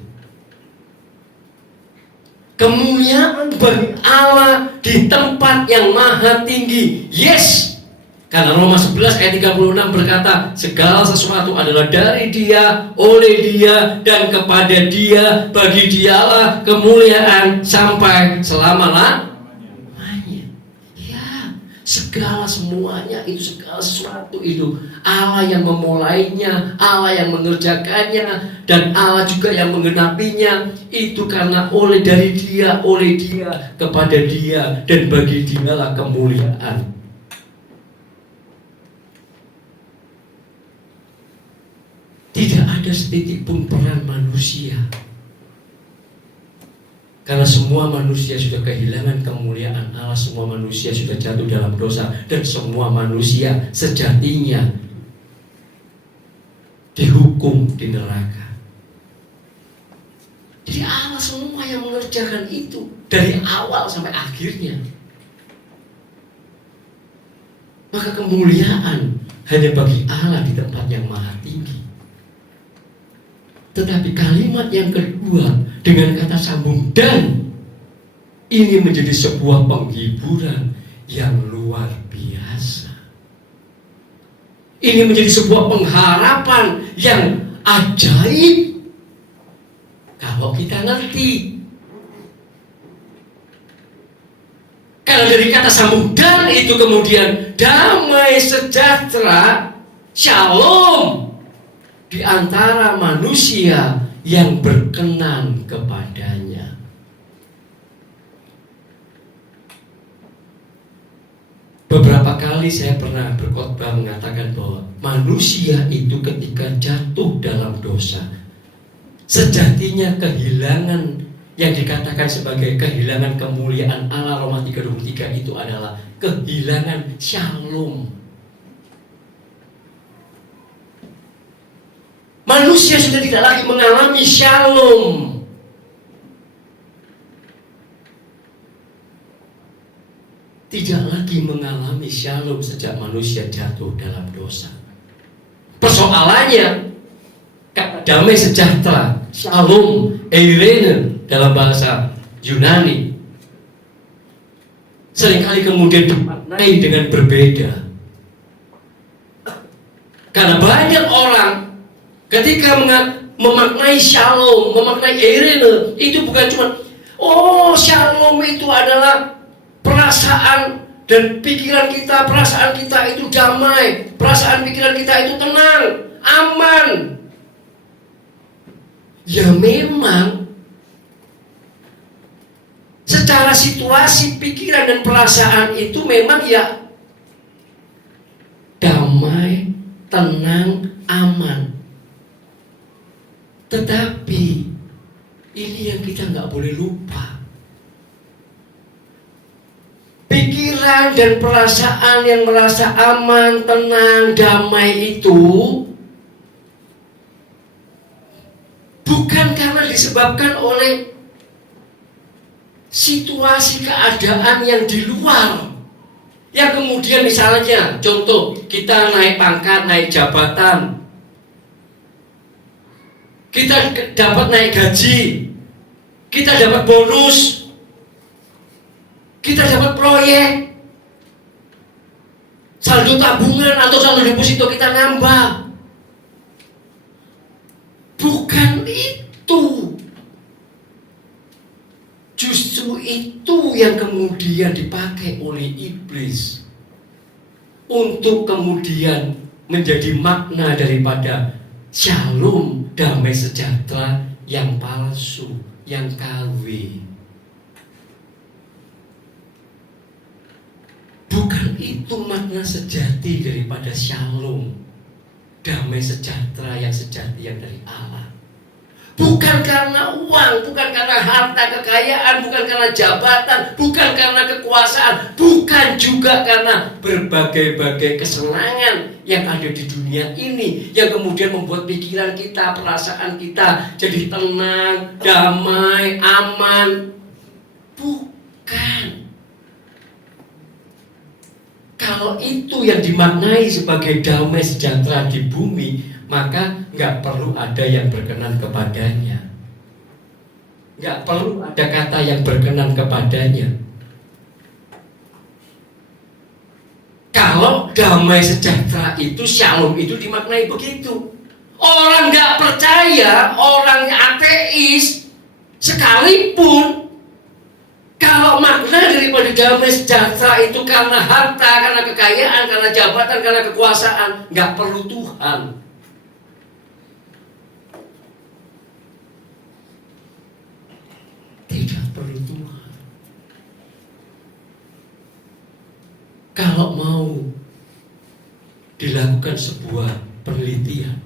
Kemuliaan bagi Allah di tempat yang maha tinggi. Yes. Karena Roma 11 ayat 36 berkata, segala sesuatu adalah dari Dia, oleh Dia, dan kepada Dia. Bagi Dialah kemuliaan sampai selama-lamanya. Ya, segala semuanya itu, segala sesuatu itu Allah yang memulainya, Allah yang mengerjakannya, dan Allah juga yang menggenapinya. Itu karena dari Dia, kepada Dia, dan bagi Dialah kemuliaan. Tidak ada setitik pun peran manusia. Karena semua manusia sudah kehilangan kemuliaan Allah, semua manusia sudah jatuh dalam dosa, dan semua manusia sejatinya dihukum di neraka. Jadi Allah semua yang mengerjakan itu dari awal sampai akhirnya. Maka kemuliaan hanya bagi Allah di tempat yang maha tinggi. Tetapi kalimat yang kedua dengan kata sambung dan, ini menjadi sebuah penghiburan yang luar biasa. Ini menjadi sebuah pengharapan yang ajaib kalau kita ngerti. Karena dari kata sambung dan itu kemudian damai sejahtera, shalom, di antara manusia yang berkenan kepadanya. Beberapa kali saya pernah berkhotbah mengatakan bahwa manusia itu ketika jatuh dalam dosa, sejatinya kehilangan yang dikatakan sebagai kehilangan kemuliaan Allah, Roma 3:23, itu adalah kehilangan shalom. Manusia sudah tidak lagi mengalami shalom. Tidak lagi mengalami shalom sejak manusia jatuh dalam dosa. Persoalannya, damai sejahtera, shalom, eirene dalam bahasa Yunani, seringkali kemudian dimaknai dengan berbeda. Karena banyak orang ketika memaknai shalom, memaknai eirene, itu bukan cuma shalom itu adalah perasaan dan pikiran kita, perasaan kita itu damai, perasaan pikiran kita itu tenang, aman. Ya memang secara situasi, pikiran dan perasaan itu memang ya damai, tenang, aman. Tetapi ini yang kita nggak boleh lupa. Pikiran dan perasaan yang merasa aman, tenang, damai itu bukan karena disebabkan oleh situasi keadaan yang di luar. Yang kemudian misalnya, contoh, kita naik pangkat, naik jabatan, kita dapat naik gaji, kita dapat bonus, kita dapat proyek, saldo tabungan atau saldo deposito kita nambah. Bukan itu. Justru itu yang kemudian dipakai oleh iblis untuk kemudian menjadi makna daripada shalom, damai sejahtera yang palsu, yang KW. Bukan itu makna sejati daripada shalom, damai sejahtera yang sejati yang dari Allah. Bukan karena uang, bukan karena harta kekayaan, bukan karena jabatan, bukan karena kekuasaan, bukan juga karena berbagai-bagai kesenangan yang ada di dunia ini yang kemudian membuat pikiran kita, perasaan kita jadi tenang, damai, aman. Bukan. Kalau itu yang dimaknai sebagai damai sejahtera di bumi, maka nggak perlu ada yang berkenan kepadanya. Nggak perlu ada kata yang berkenan kepadanya. Kalau damai sejahtera itu, shalom itu dimaknai begitu. Orang nggak percaya, orang ateis sekalipun, kalau makna daripada damai sejahtera itu karena harta, karena kekayaan, karena jabatan, karena kekuasaan, nggak perlu Tuhan. Tidak perlu Tuhan. Kalau mau dilakukan sebuah penelitian,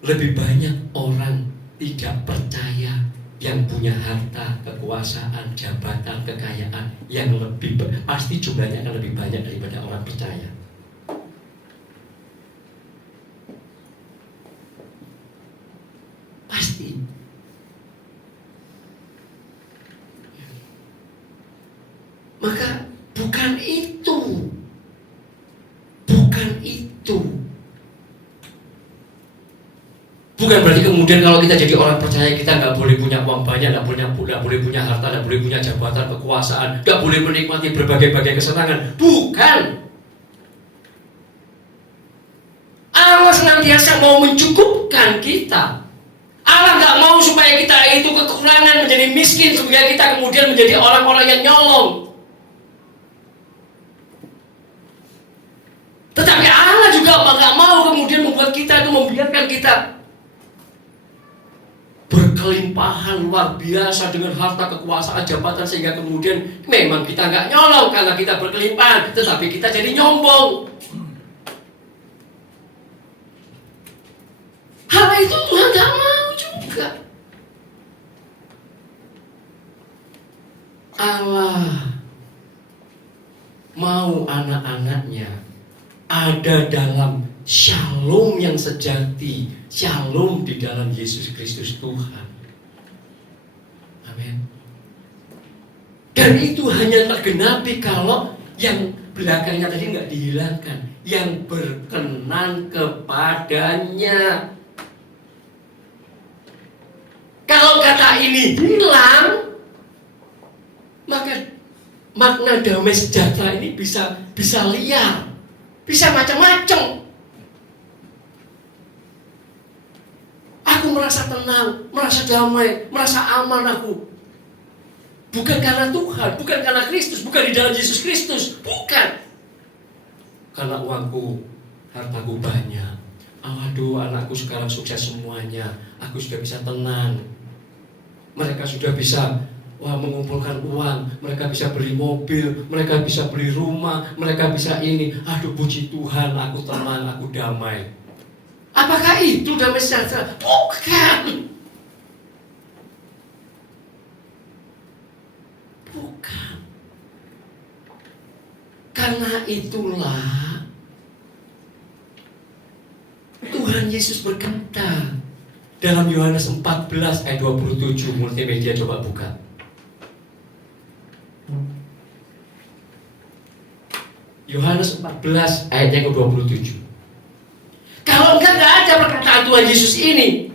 lebih banyak orang tidak percaya yang punya harta, kekuasaan, jabatan, kekayaan yang lebih pasti jumlahnya akan lebih banyak daripada orang percaya. Pasti. Maka bukan itu. Bukan itu. Bukan berarti kemudian kalau kita jadi orang percaya kita nggak boleh punya uang banyak, nggak boleh punya harta, nggak boleh punya jabatan, kekuasaan, nggak boleh menikmati berbagai kesenangan. Bukan. Allah senantiasa mau mencukupkan kita. Allah nggak mau supaya kita itu kekurangan, menjadi miskin, supaya kita kemudian menjadi orang-orang yang nyolong. Tetapi Allah juga nggak mau kemudian membuat kita itu, membiarkan kita berkelimpahan luar biasa dengan harta, kekuasaan, jabatan, sehingga kemudian memang kita nggak nyolong karena kita berkelimpahan, tetapi kita jadi nyombong. Hal itu Tuhan nggak mau juga. Allah mau anak-anaknya ada dalam shalom yang sejati, shalom di dalam Yesus Kristus Tuhan. Amin. Dan itu hanya tergenapi kalau yang belakangnya tadi nggak dihilangkan, yang berkenan kepadanya. Kalau kata ini hilang, maka makna damai sejahtera ini bisa liar, bisa macam-macam. Aku merasa tenang, merasa damai, merasa aman aku. Bukan karena Tuhan, bukan karena Kristus, bukan di dalam Yesus Kristus, bukan. Karena uangku, hartaku banyak. Aduh, anakku sekarang sukses semuanya. Aku sudah bisa tenang. Mereka sudah bisa mengumpulkan uang, mereka bisa beli mobil, mereka bisa beli rumah, mereka bisa ini. Aduh, puji Tuhan, aku tenang, aku damai. Apakah itu damai sejahtera? Bukan. Bukan. Karena itulah Tuhan Yesus berkata dalam Yohanes 14 ayat 27, multimedia coba buka. Yohanes 14 ayat yang ke-27. Kalau enggak ada perkataan Tuhan Yesus ini,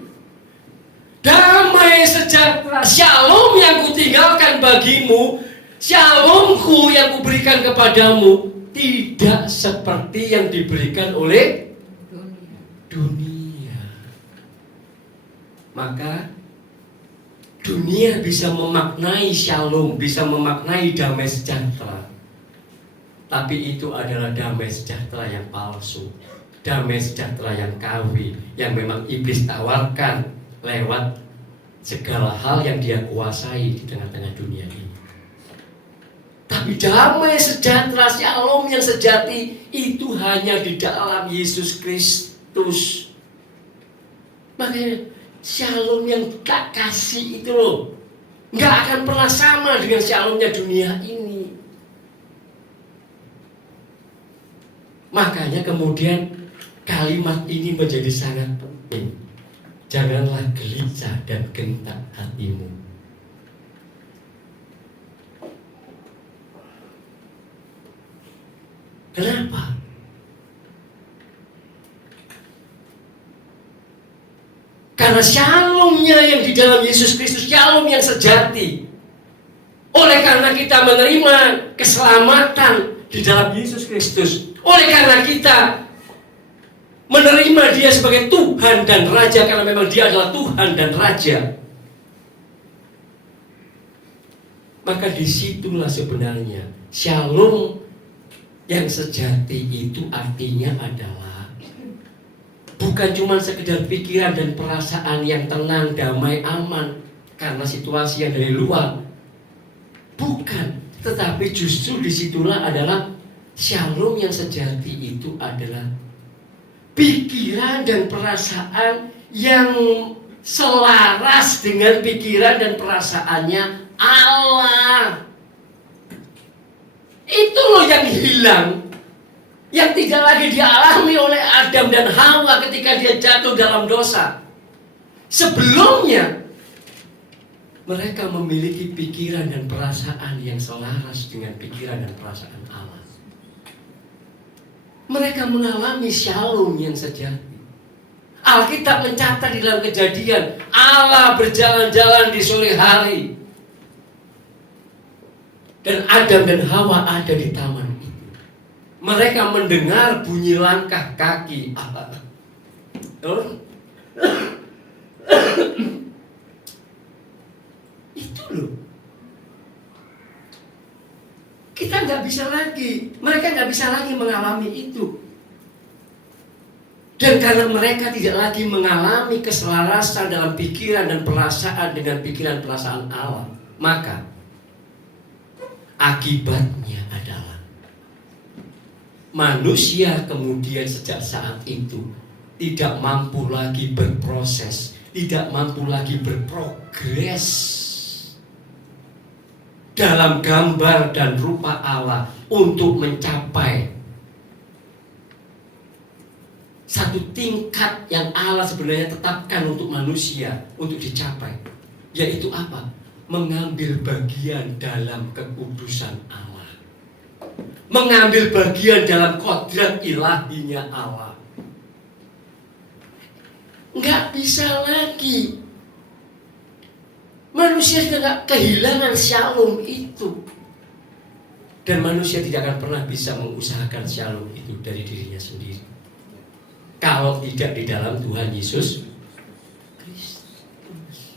damai sejahtera, shalom yang kutinggalkan bagimu, shalomku yang kuberikan kepadamu, tidak seperti yang diberikan oleh dunia. Maka dunia bisa memaknai shalom, bisa memaknai damai sejahtera, tapi itu adalah damai sejahtera yang palsu, damai sejahtera yang KW, yang memang iblis tawarkan lewat segala hal yang dia kuasai di tengah-tengah dunia ini. Tapi damai sejahtera, shalom yang sejati itu hanya di dalam Yesus Kristus. Makanya shalom yang tak kasih itu loh, nggak akan pernah sama dengan shalomnya dunia ini. Makanya kemudian kalimat ini menjadi sangat penting. Janganlah gelisah dan gentar hatimu. Kenapa? Karena shalomnya yang di dalam Yesus Kristus, shalom yang sejati. Oleh karena kita menerima keselamatan di dalam Yesus Kristus, oleh karena kita menerima Dia sebagai Tuhan dan Raja, karena memang Dia adalah Tuhan dan Raja, maka disitulah sebenarnya shalom yang sejati itu artinya adalah bukan cuma sekedar pikiran dan perasaan yang tenang, damai, aman karena situasi yang dari luar. Bukan, tetapi justru disitulah adalah shalom yang sejati itu adalah pikiran dan perasaan yang selaras dengan pikiran dan perasaannya Allah. Itu loh yang hilang, yang tidak lagi dialami oleh Adam dan Hawa ketika dia jatuh dalam dosa. Sebelumnya mereka memiliki pikiran dan perasaan yang selaras dengan pikiran dan perasaan Allah. Mereka mengalami shalom yang sejati. Alkitab mencatat di dalam Kejadian, Allah berjalan-jalan di sore hari, dan Adam dan Hawa ada di taman itu. Mereka mendengar bunyi langkah kaki Allah. Itu loh. Kita nggak bisa lagi, mereka nggak bisa lagi mengalami itu. Dan karena mereka tidak lagi mengalami keselarasan dalam pikiran dan perasaan dengan pikiran perasaan Allah, maka akibatnya adalah manusia kemudian sejak saat itu tidak mampu lagi berproses, tidak mampu lagi berprogres dalam gambar dan rupa Allah untuk mencapai satu tingkat yang Allah sebenarnya tetapkan untuk manusia untuk dicapai, yaitu apa? Mengambil bagian dalam kekudusan Allah, mengambil bagian dalam kodrat ilahinya Allah. Nggak bisa lagi. Manusia sudah nggak kehilangan shalom itu, dan manusia tidak akan pernah bisa mengusahakan shalom itu dari dirinya sendiri kalau tidak di dalam Tuhan Yesus Kristus.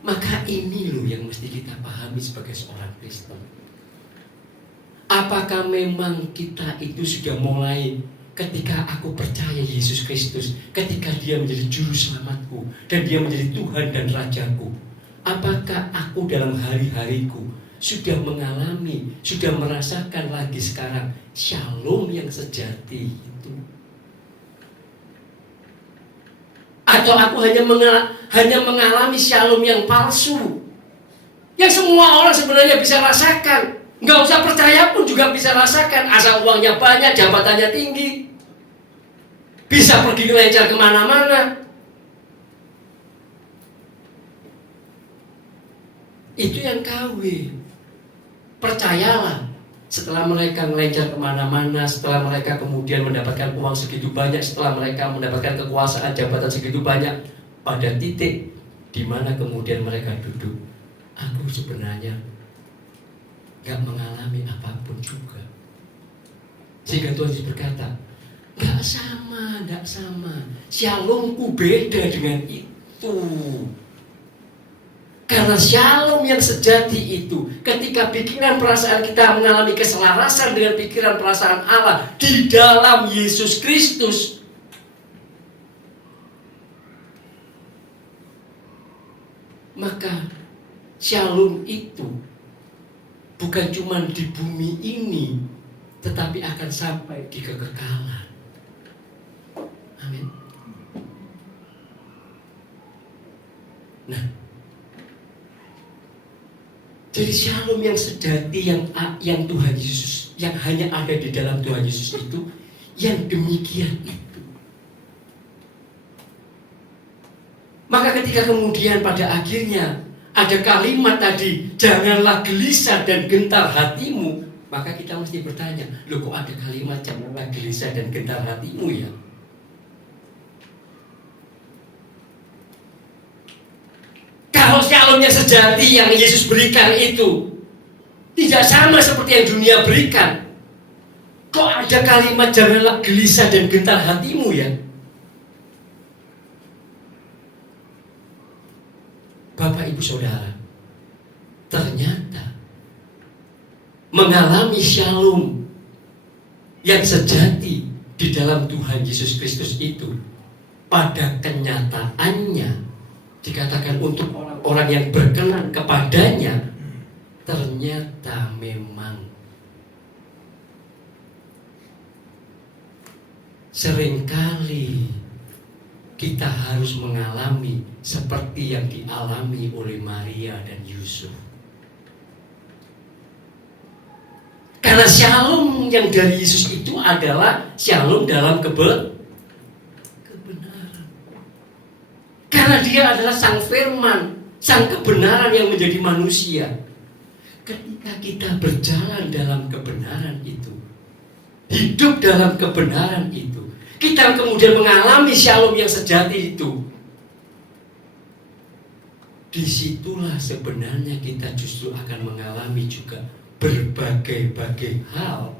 Maka ini loh yang mesti kita pahami sebagai seorang Kristen. Apakah memang kita itu sudah mulai ketika aku percaya Yesus Kristus, ketika Dia menjadi juru selamatku dan Dia menjadi Tuhan dan Rajaku, Apakah aku dalam hari-hariku sudah mengalami, sudah merasakan lagi sekarang shalom yang sejati itu? Atau aku hanya mengalami shalom yang palsu, yang semua orang sebenarnya bisa rasakan, nggak usah percaya pun juga bisa rasakan, asal uangnya banyak, jabatannya tinggi, bisa pergi ngelencar kemana-mana. Itu yang KW. Percayalah, setelah mereka ngelencar kemana-mana, setelah mereka kemudian mendapatkan uang segitu banyak, setelah mereka mendapatkan kekuasaan, jabatan segitu banyak, pada titik di mana kemudian mereka duduk, aku sebenarnya gak mengalami apapun juga. Sehingga Tuhan Yesus berkata, gak sama. Shalomku beda dengan itu. Karena shalom yang sejati itu, ketika pikiran perasaan kita mengalami keselarasan dengan pikiran perasaan Allah di dalam Yesus Kristus, maka shalom itu bukan cuma di bumi ini, tetapi akan sampai di kekekalan. Amin. Nah, jadi shalom yang sejati yang Tuhan Yesus, yang hanya ada di dalam Tuhan Yesus itu, yang demikian itu. Maka ketika kemudian pada akhirnya ada kalimat tadi, janganlah gelisah dan gentar hatimu, maka kita mesti bertanya, loh kok ada kalimat janganlah gelisah dan gentar hatimu ya? Kalau shalomnya sejati yang Yesus berikan itu tidak sama seperti yang dunia berikan, kok ada kalimat janganlah gelisah dan gentar hatimu ya? Bapak Ibu Saudara, ternyata mengalami shalom yang sejati di dalam Tuhan Yesus Kristus itu, pada kenyataannya dikatakan untuk orang yang berkenan kepadanya, ternyata memang seringkali kita harus mengalami seperti yang dialami oleh Maria dan Yusuf. Karena shalom yang dari Yesus itu adalah shalom dalam kebenaran. Karena dia adalah sang firman, sang kebenaran yang menjadi manusia. Ketika kita berjalan dalam kebenaran itu, hidup dalam kebenaran itu, kita kemudian mengalami shalom yang sejati itu, disitulah sebenarnya kita justru akan mengalami juga berbagai-bagai hal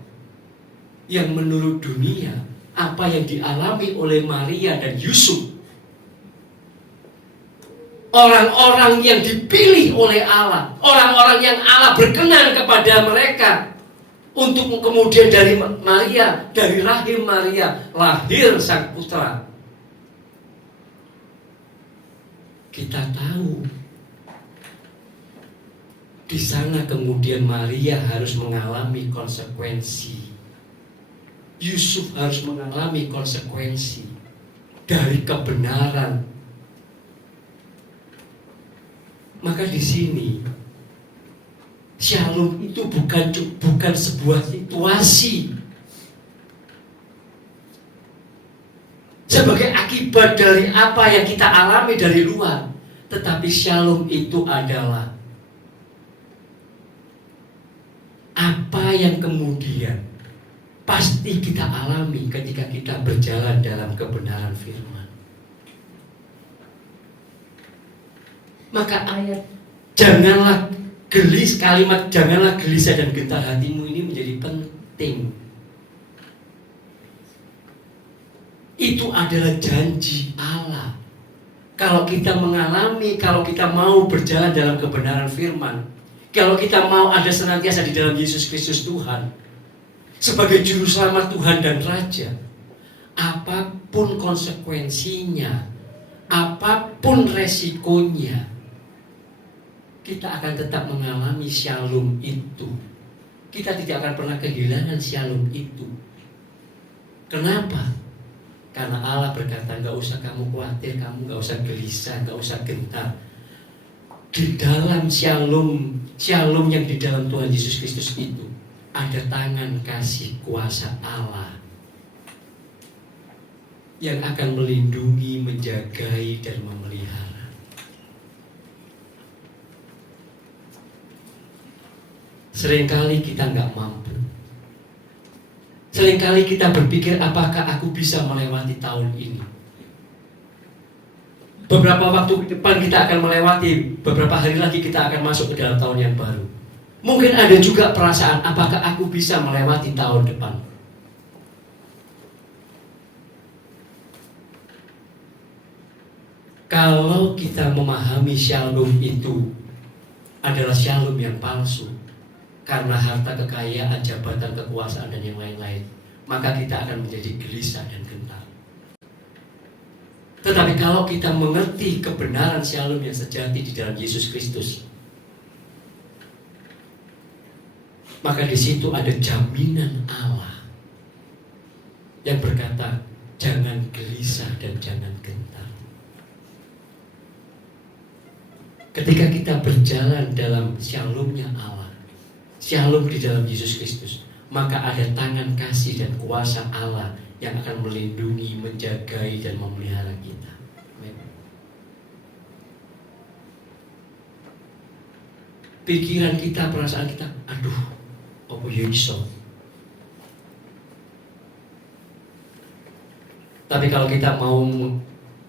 yang menurut dunia, apa yang dialami oleh Maria dan Yusuf, orang-orang yang dipilih oleh Allah, orang-orang yang Allah berkenan kepada mereka, untuk kemudian dari Maria, dari rahim Maria, lahir sang putra. Kita tahu di sana kemudian Maria harus mengalami konsekuensi, Yusuf harus mengalami konsekuensi dari kebenaran. Maka di sini shalom itu bukan sebuah situasi sebagai akibat dari apa yang kita alami dari luar, tetapi shalom itu adalah apa yang kemudian pasti kita alami ketika kita berjalan dalam kebenaran firman. Maka ayat kalimat janganlah gelisah dan gentar hatimu ini menjadi penting. Itu adalah janji Allah. Kalau kita mau berjalan dalam kebenaran firman, kalau kita mau ada senantiasa di dalam Yesus Kristus Tuhan sebagai juru selamat Tuhan dan Raja, apapun konsekuensinya, apapun resikonya, kita akan tetap mengalami shalom itu. Kita tidak akan pernah kehilangan shalom itu. Kenapa? Karena Allah berkata, gak usah kamu khawatir, kamu gak usah gelisah, gak usah gentar. Di dalam shalom yang di dalam Tuhan Yesus Kristus itu ada tangan kasih kuasa Allah yang akan melindungi, menjagai, dan memelihara. Seringkali kita nggak mampu. Seringkali kita berpikir, apakah aku bisa melewati tahun ini? Beberapa waktu ke depan kita akan melewati, beberapa hari lagi kita akan masuk ke dalam tahun yang baru. Mungkin ada juga perasaan, apakah aku bisa melewati tahun depan? Kalau kita memahami shalom itu adalah shalom yang palsu, karena harta kekayaan, jabatan, kekuasaan, dan yang lain-lain, maka kita akan menjadi gelisah dan gentar. Tetapi kalau kita mengerti kebenaran shalom yang sejati di dalam Yesus Kristus, maka di situ ada jaminan Allah yang berkata, jangan gelisah dan jangan gentar. Ketika kita berjalan dalam shalomnya Allah, shalom di dalam Yesus Kristus, maka ada tangan kasih dan kuasa Allah yang akan melindungi, menjagai, dan memelihara kita. Amin. Pikiran kita, perasaan kita, aduh, apa ya iso? Tapi kalau kita mau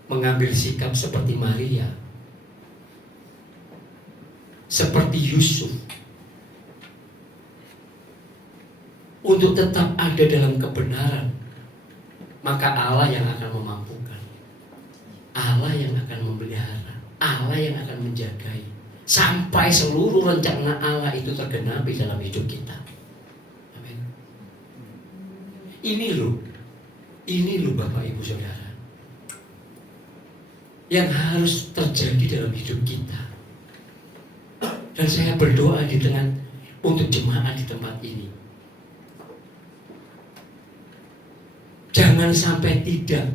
mengambil sikap seperti Maria, seperti Yusuf, untuk tetap ada dalam kebenaran, maka Allah yang akan memampukan, Allah yang akan memelihara, Allah yang akan menjagai, sampai seluruh rencana Allah itu tergenapi dalam hidup kita. Amin. Ini loh Bapak Ibu Saudara, yang harus terjadi dalam hidup kita. Dan saya berdoa untuk jemaat di tempat ini, jangan sampai tidak.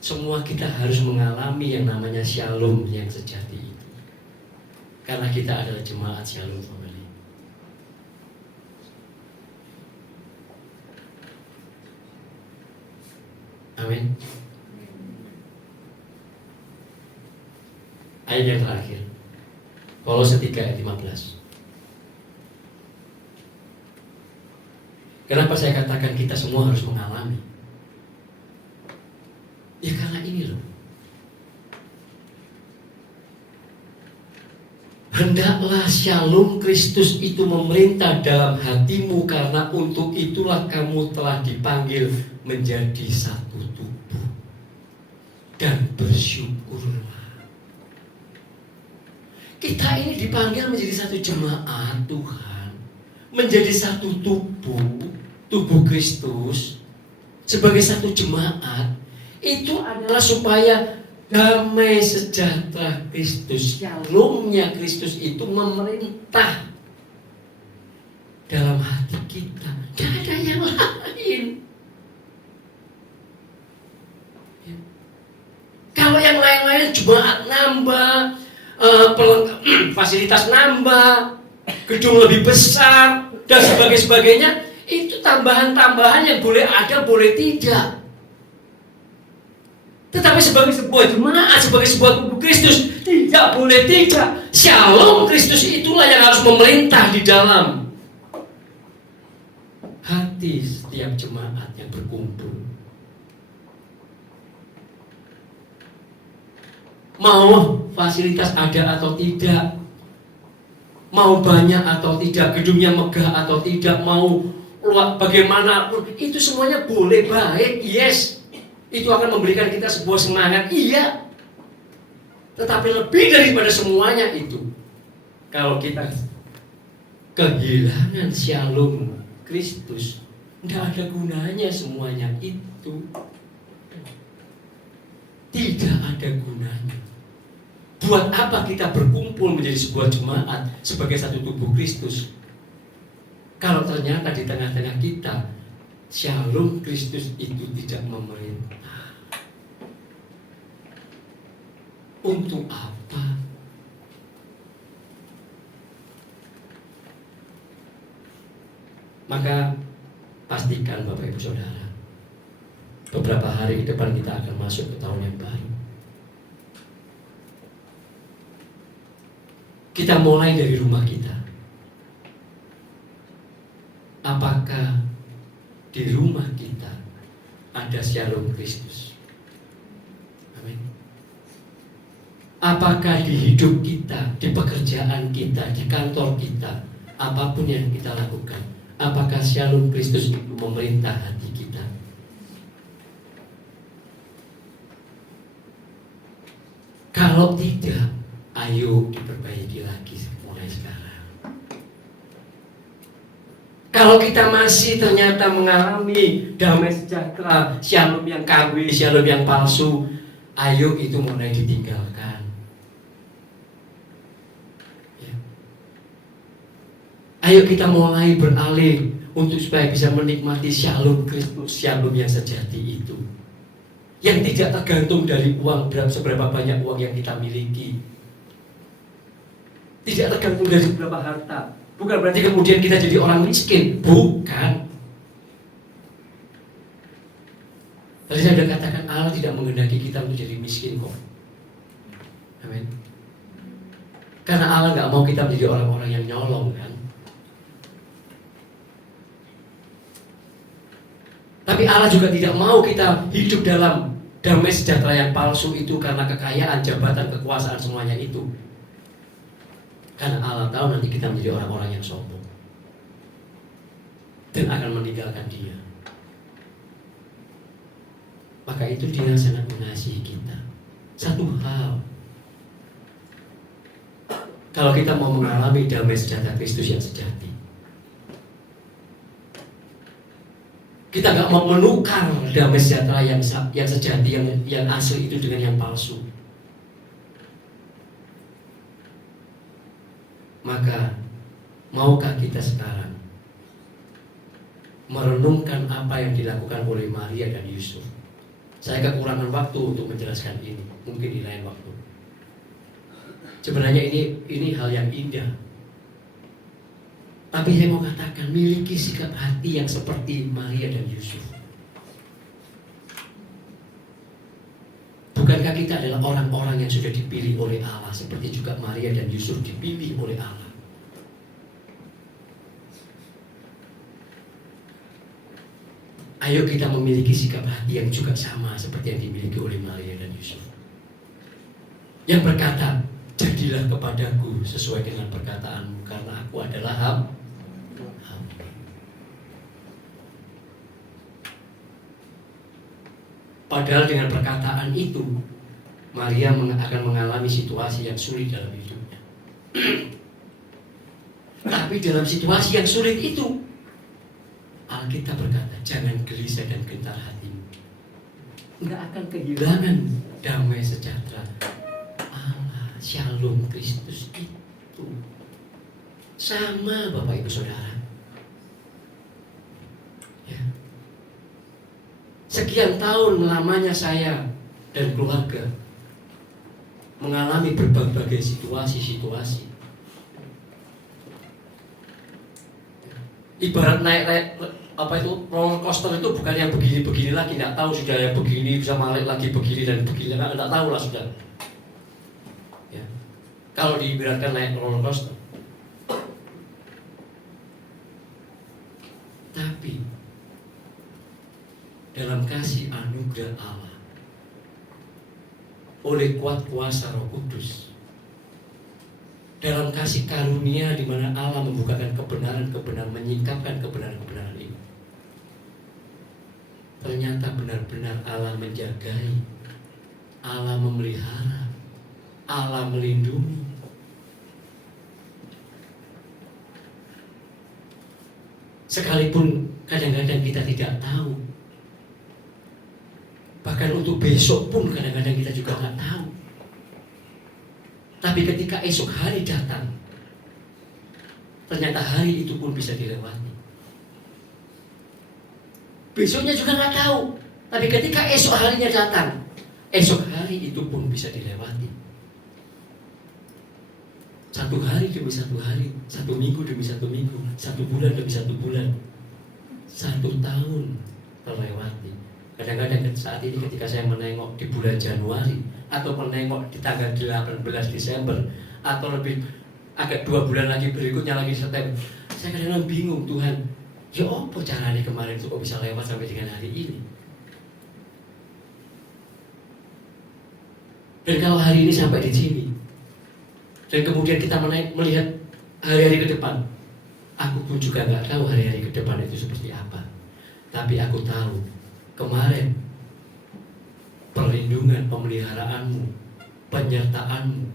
Semua kita harus mengalami yang namanya shalom yang sejati itu. Karena kita adalah jemaat shalom family. Amin. Ayat yang terakhir, Kolose 3 ayat 15. Kenapa saya katakan kita semua harus mengalami? Ya karena ini loh. Hendaklah shalom Kristus itu memerintah dalam hatimu, karena untuk itulah kamu telah dipanggil menjadi satu tubuh. Dan bersyukurlah. Kita ini dipanggil menjadi satu jemaat Tuhan, menjadi satu tubuh Kristus, sebagai satu jemaat. Itu adalah supaya damai sejahtera Kristus, shalomnya Kristus itu memerintah dalam hati kita. Tidak ada yang lain. Kalau yang lain-lain jemaat nambah, fasilitas nambah, gedung lebih besar, dan sebagainya, itu tambahan-tambahan yang boleh ada, boleh tidak. Tetapi sebagai sebuah jemaat, sebagai sebuah tubuh Kristus, tidak boleh tidak. Shalom Kristus itulah yang harus memerintah di dalam hati setiap jemaat yang berkumpul. Mau fasilitas ada atau tidak, mau banyak atau tidak, gedungnya megah atau tidak, mau bagaimanapun, itu semuanya boleh, baik, yes. Itu akan memberikan kita sebuah semangat, iya. Tetapi lebih daripada semuanya itu, kalau kita kehilangan shalom Kristus, tidak ada gunanya semuanya itu. Tidak ada gunanya. Buat apa kita berkumpul menjadi sebuah jemaat sebagai satu tubuh Kristus? Kalau ternyata di tengah-tengah kita Shalom Kristus itu tidak memerintah. Untuk apa? Maka pastikan Bapak Ibu Saudara, beberapa hari ke depan kita akan masuk ke tahun yang baru. Kita mulai dari rumah kita. Apakah di rumah kita ada Shalom Kristus? Amin. Apakah di hidup kita, di pekerjaan kita, di kantor kita, apapun yang kita lakukan, apakah Shalom Kristus itu memerintah hati kita? Kalau tidak, ayo diperbaiki lagi mulai sekarang. Kalau kita masih ternyata mengalami damai sejahtera, Shalom yang KW, Shalom yang palsu, ayo itu mulai ditinggalkan. Ya. Ayo kita mulai beralih untuk supaya bisa menikmati Shalom Kristus, Shalom yang sejati itu, yang tidak tergantung dari uang, seberapa banyak uang yang kita miliki, tidak tergantung dari seberapa harta. Bukan berarti kemudian kita jadi orang miskin, bukan. Tadi saya sudah katakan Allah tidak menghendaki kita untuk jadi miskin kok. Amin. Karena Allah nggak mau kita menjadi orang-orang yang nyolong kan. Tapi Allah juga tidak mau kita hidup dalam damai sejahtera yang palsu itu karena kekayaan, jabatan, kekuasaan semuanya itu. Karena Allah tahu nanti kita menjadi orang-orang yang sombong dan akan meninggalkan Dia. Maka itu Dia sangat mengasihi kita. Satu hal, kalau kita mau mengalami damai sejahtera Kristus yang sejati, kita gak mau menukar damai sejahtera yang sejati, yang asli itu dengan yang palsu. Maka maukah kita sekarang merenungkan apa yang dilakukan oleh Maria dan Yusuf? Saya kekurangan waktu untuk menjelaskan ini, mungkin di lain waktu. Sebenarnya ini hal yang indah. Tapi saya mau katakan, miliki sikap hati yang seperti Maria dan Yusuf. Bukankah kita adalah orang-orang yang sudah dipilih oleh Allah, seperti juga Maria dan Yusuf dipilih oleh Allah? Ayo kita memiliki sikap hati yang juga sama seperti yang dimiliki oleh Maria dan Yusuf, yang berkata, jadilah kepadaku sesuai dengan perkataanmu, karena aku adalah hamba. Padahal dengan perkataan itu Maria akan mengalami situasi yang sulit dalam hidupnya. Tapi dalam situasi yang sulit itu Alkitab berkata, jangan gelisah dan gentar hatimu. Enggak akan kehilangan damai sejahtera Allah, Shalom Kristus itu sama Bapak Ibu Saudara. Ya. Sekian tahun lamanya saya dan keluarga mengalami berbagai situasi-situasi. Ibarat naik roller coaster itu bukan yang begini-begini lagi, nggak tahu sudah yang begini bisa balik lagi begini dan begini, nggak tahu lah sudah. Ya. Kalau diibaratkan naik roller coaster. Tapi dalam kasih anugerah Allah, oleh kuat kuasa Roh Kudus, dalam kasih karunia di mana Allah membukakan kebenaran-kebenaran, menyingkapkan kebenaran-kebenaran ini, ternyata benar-benar Allah menjagai, Allah memelihara, Allah melindungi. Sekalipun kadang-kadang kita tidak tahu, bahkan untuk besok pun kadang-kadang kita juga nggak tahu. Tapi ketika esok hari datang, ternyata hari itu pun bisa dilewati. Besoknya juga nggak tahu. Tapi ketika esok harinya datang, esok hari itu pun bisa dilewati. Satu hari demi satu hari, satu minggu demi satu minggu, satu bulan demi satu bulan, satu tahun terlewati. Kadang-kadang saat ini ketika saya menengok di bulan Januari, atau menengok di tanggal 18 Desember, atau lebih agak 2 bulan lagi berikutnya lagi September, saya kadang-kadang bingung, Tuhan, ya apa caranya kemarin itu kok bisa lewat sampai dengan hari ini? Dan kalau hari ini sampai di sini, dan kemudian kita melihat hari-hari ke depan, aku pun juga nggak tahu hari-hari ke depan itu seperti apa. Tapi aku tahu kemarin perlindungan, pemeliharaanmu, penyertaanmu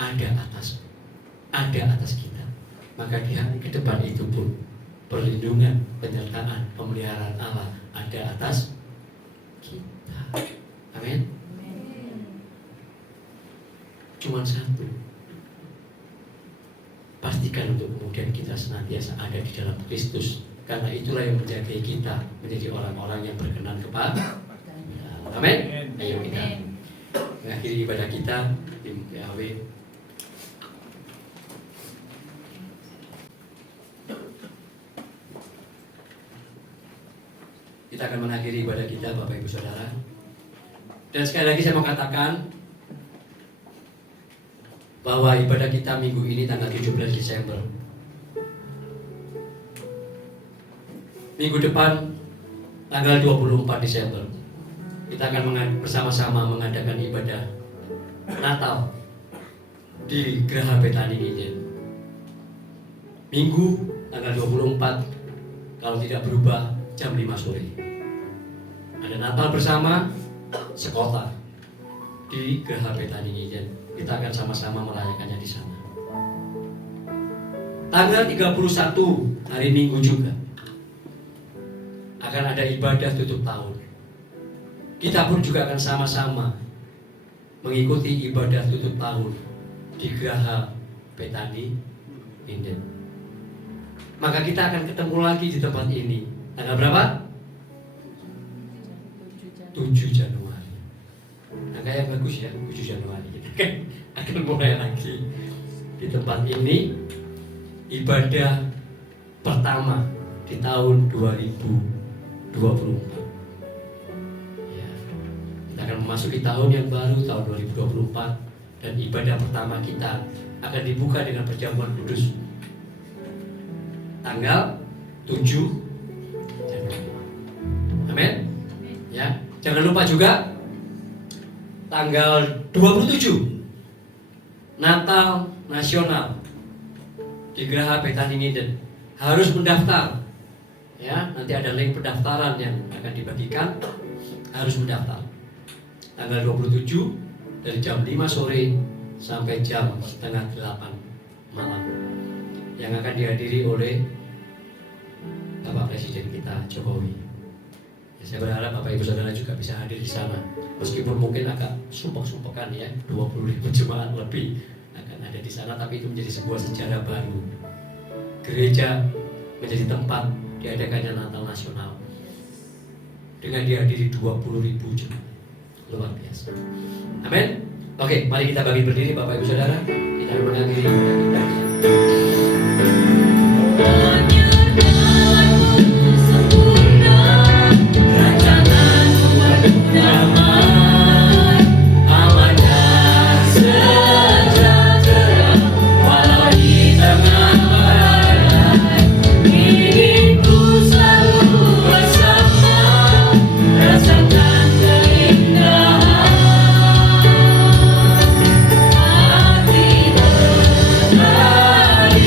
ada atas kita. Maka di hari ke depan itu pun perlindungan, penyertaan, pemeliharaan Allah ada atas kita. Amin. Cuman satu, pastikan untuk kemudian kita senantiasa ada di dalam Kristus, karena itulah yang menjaga kita menjadi orang-orang yang berkenan kepada. Amin. Ayo kita mengakhiri ibadah kita di PAW. Kita akan mengakhiri ibadah kita, Bapak Ibu Saudara. Dan sekali lagi saya mau katakan bahwa ibadah kita minggu ini tanggal 17 Desember. Minggu depan tanggal 24 Desember kita akan bersama-sama mengadakan ibadah Natal di Geraha Betani Nginden. Minggu tanggal 24 kalau tidak berubah jam 5 sore. Ada Natal bersama sekota di Geraha Betani Nginden. Kita akan sama-sama merayakannya di sana. Tanggal 31 hari Minggu juga akan ada ibadah tutup tahun. Kita pun juga akan sama-sama mengikuti ibadah tutup tahun di Geraha Betani Nginden. Maka kita akan ketemu lagi di tempat ini. Tanggal berapa? 7 Januari. Angka yang bagus ya, 7 Januari. Kita akan mulai lagi di tempat ini ibadah pertama di tahun 2024. Ya, kita akan memasuki tahun yang baru, tahun 2024, dan ibadah pertama kita akan dibuka dengan perjamuan kudus tanggal 7 Januari. Amin. Ya, jangan lupa juga tanggal 27 Natal Nasional di Geraha Betani Nginden. Harus mendaftar. Ya, nanti ada link pendaftaran yang akan dibagikan. Harus mendaftar. Tanggal 27 dari jam 5 sore sampai jam setengah 8 malam. Yang akan dihadiri oleh Bapak Presiden kita Jokowi. Saya berharap Bapak Ibu Saudara juga bisa hadir di sana. Meskipun mungkin agak sumpek-sumpekan ya, 20.000 jemaat lebih akan ada di sana, tapi itu menjadi sebuah sejarah baru. Gereja menjadi tempat diadakannya Natal Nasional dengan dihadiri 20.000 jemaat. Luar biasa. Amin. Oke, mari kita bagi berdiri Bapak Ibu Saudara. Kita mengakhiri ibadah kita. Rasakan keindahan hati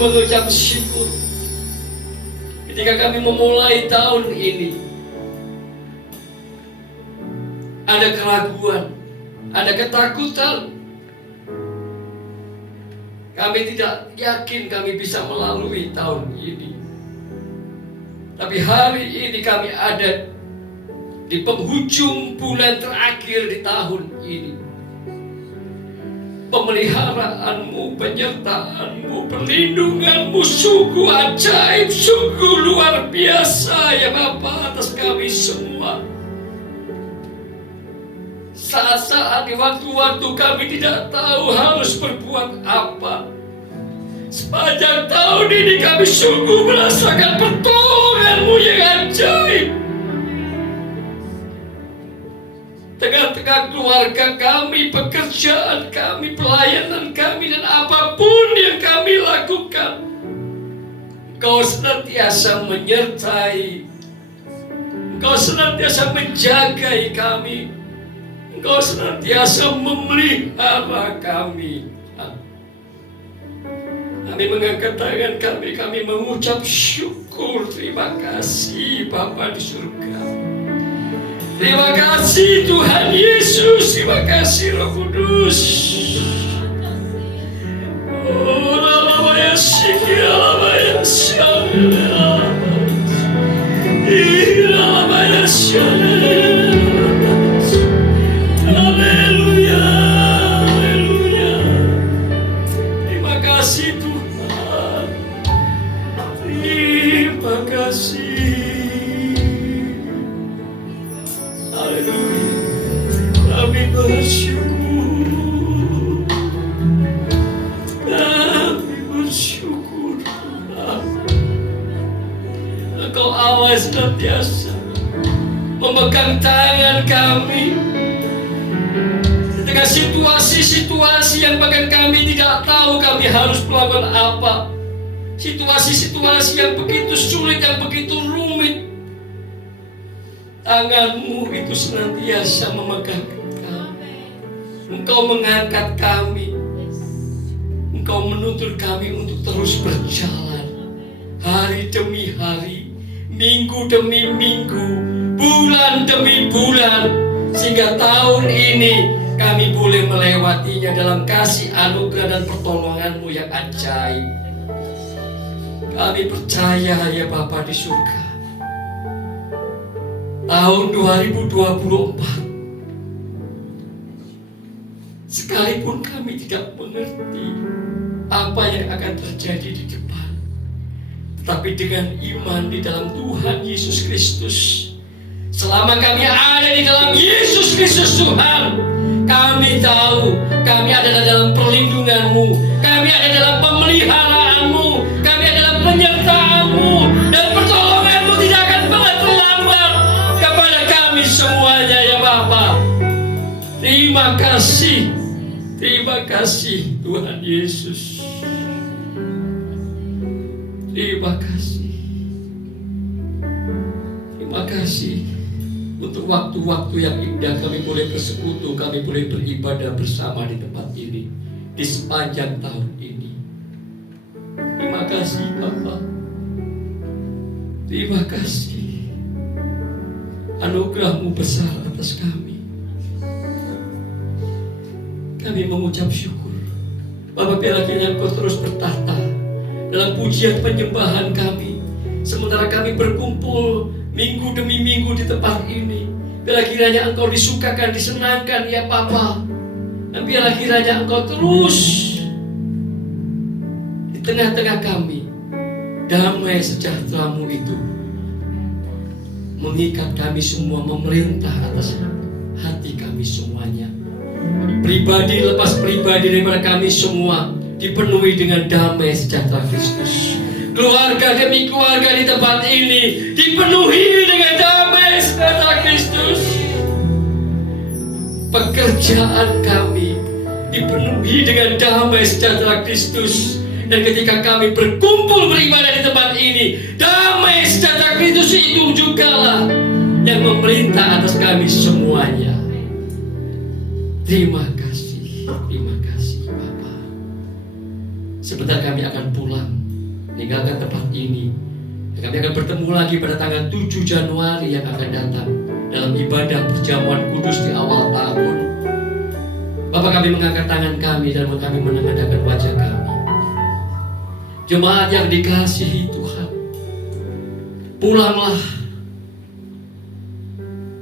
mengucap syukur ketika kami memulai tahun ini. Ada keraguan, ada ketakutan. Kami tidak yakin kami bisa melalui tahun ini. Tapi hari ini kami ada di penghujung bulan terakhir di tahun ini. Pemeliharaanmu, penyertaanmu, perlindunganmu sungguh ajaib, sungguh luar biasa ya Bapa atas kami semua. Saat-saat di waktu-waktu kami tidak tahu harus berbuat apa. Sepanjang tahun ini kami sungguh merasakan pertolongan-Mu yang ajaib. Tengah-tengah keluarga kami, pekerjaan kami, pelayanan kami, dan apapun yang kami lakukan, Engkau senantiasa menyertai, Engkau senantiasa menjagai kami, Engkau senantiasa memelihara kami. Kami mengangkat tangan kami mengucap syukur. Terima kasih Bapa di surga. Terima kasih Tuhan Yesus. Terima kasih Roh Kudus. Oh, Ramaya Sikhi, Ramaya Syana, Ramaya Syana. Haleluya, haleluya. Terima kasih Tuhan. Terima kasih. Haleluya. Kami bersyukur. Kami bersyukur. Engkau Allah senantiasa memegang tangan kami di tengah situasi-situasi yang bahkan kami tidak tahu kami harus melakukan apa. Situasi-situasi yang begitu sulit, yang begitu rumit. Tangan-Mu itu senantiasa memegang kami. Engkau mengangkat kami. Engkau menuntut kami untuk terus berjalan. Hari demi hari, minggu demi minggu, bulan demi bulan. Sehingga tahun ini kami boleh melewatinya dalam kasih anugerah dan pertolongan-Mu yang ajaib. Kami percaya ya Bapa di surga, tahun 2024, sekalipun kami tidak mengerti apa yang akan terjadi di depan, tetapi dengan iman di dalam Tuhan Yesus Kristus, selama kami ada di dalam Yesus Kristus Tuhan, kami tahu kami ada dalam perlindungan-Mu, kami ada dalam pemeliharaanmu, kami ada dalam penyertaan-Mu, dan pertolongan-Mu tidak akan pernah terlambat kepada kami semuanya ya Bapa. Terima kasih Tuhan Yesus. Terima kasih untuk waktu-waktu yang indah kami boleh bersekutu, kami boleh beribadah bersama di tempat ini di sepanjang tahun ini. Terima kasih Bapa. Terima kasih. Anugerah-Mu besar atas kami. Kami mengucap syukur. Bapa, biarlah kiranya Engkau terus bertahta dalam pujian penyembahan kami, sementara kami berkumpul minggu demi minggu di tempat ini. Biarlah kiranya Engkau disukakan, disenangkan ya Bapa. Dan biarlah kiranya Engkau terus di tengah-tengah kami. Damai sejahtera-Mu itu mengikat kami semua, memerintah atas hati kami semuanya. Pribadi lepas pribadi daripada kami semua dipenuhi dengan damai sejahtera Kristus. Keluarga demi keluarga di tempat ini dipenuhi dengan damai sejahtera Kristus. Pekerjaan kami dipenuhi dengan damai sejahtera Kristus. Dan ketika kami berkumpul beribadah di tempat ini, damai sejahtera Kristus itu jugalah yang memerintah atas kami semuanya. Terima kasih Bapa. Sebentar kami akan pulang. meninggalkan tempat ini. Dan kami akan bertemu lagi pada tanggal 7 Januari yang akan datang dalam ibadah perjamuan kudus di awal tahun. Bapak, kami mengangkat tangan kami dan kami menengadahkan wajah kami. Jemaat yang dikasihi Tuhan, pulanglah.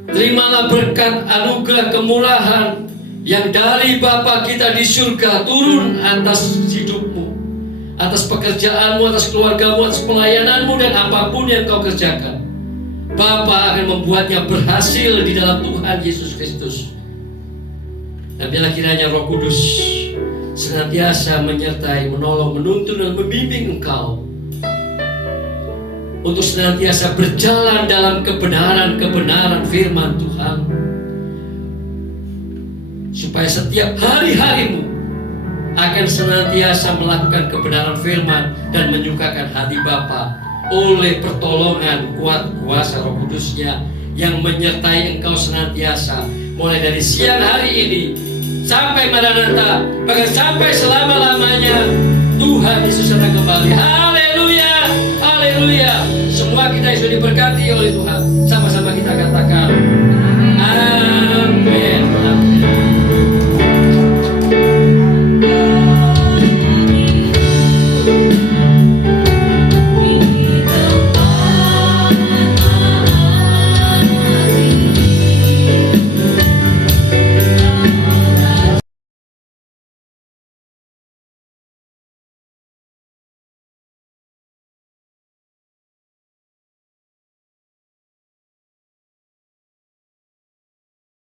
Terimalah berkat anugerah kemurahan yang dari Bapa kita di surga turun atas hidupmu, atas pekerjaanmu, atas keluargamu, atas pelayananmu, dan apapun yang kau kerjakan. Bapa akan membuatnya berhasil di dalam Tuhan Yesus Kristus. Dan biarlah kiranya Roh Kudus senantiasa menyertai, menolong, menuntun, dan membimbing engkau untuk senantiasa berjalan dalam kebenaran-kebenaran firman Tuhan, supaya setiap hari-harimu akan senantiasa melakukan kebenaran firman dan menyukakan hati Bapa oleh pertolongan kuat kuasa Roh Kudus-Nya yang menyertai engkau senantiasa, mulai dari siang hari ini sampai Maranatha, bahkan sampai selama-lamanya. Tuhan Yesus akan kembali. Haleluya, haleluya. Semua kita yang sudah diberkati oleh Tuhan, sama-sama kita katakan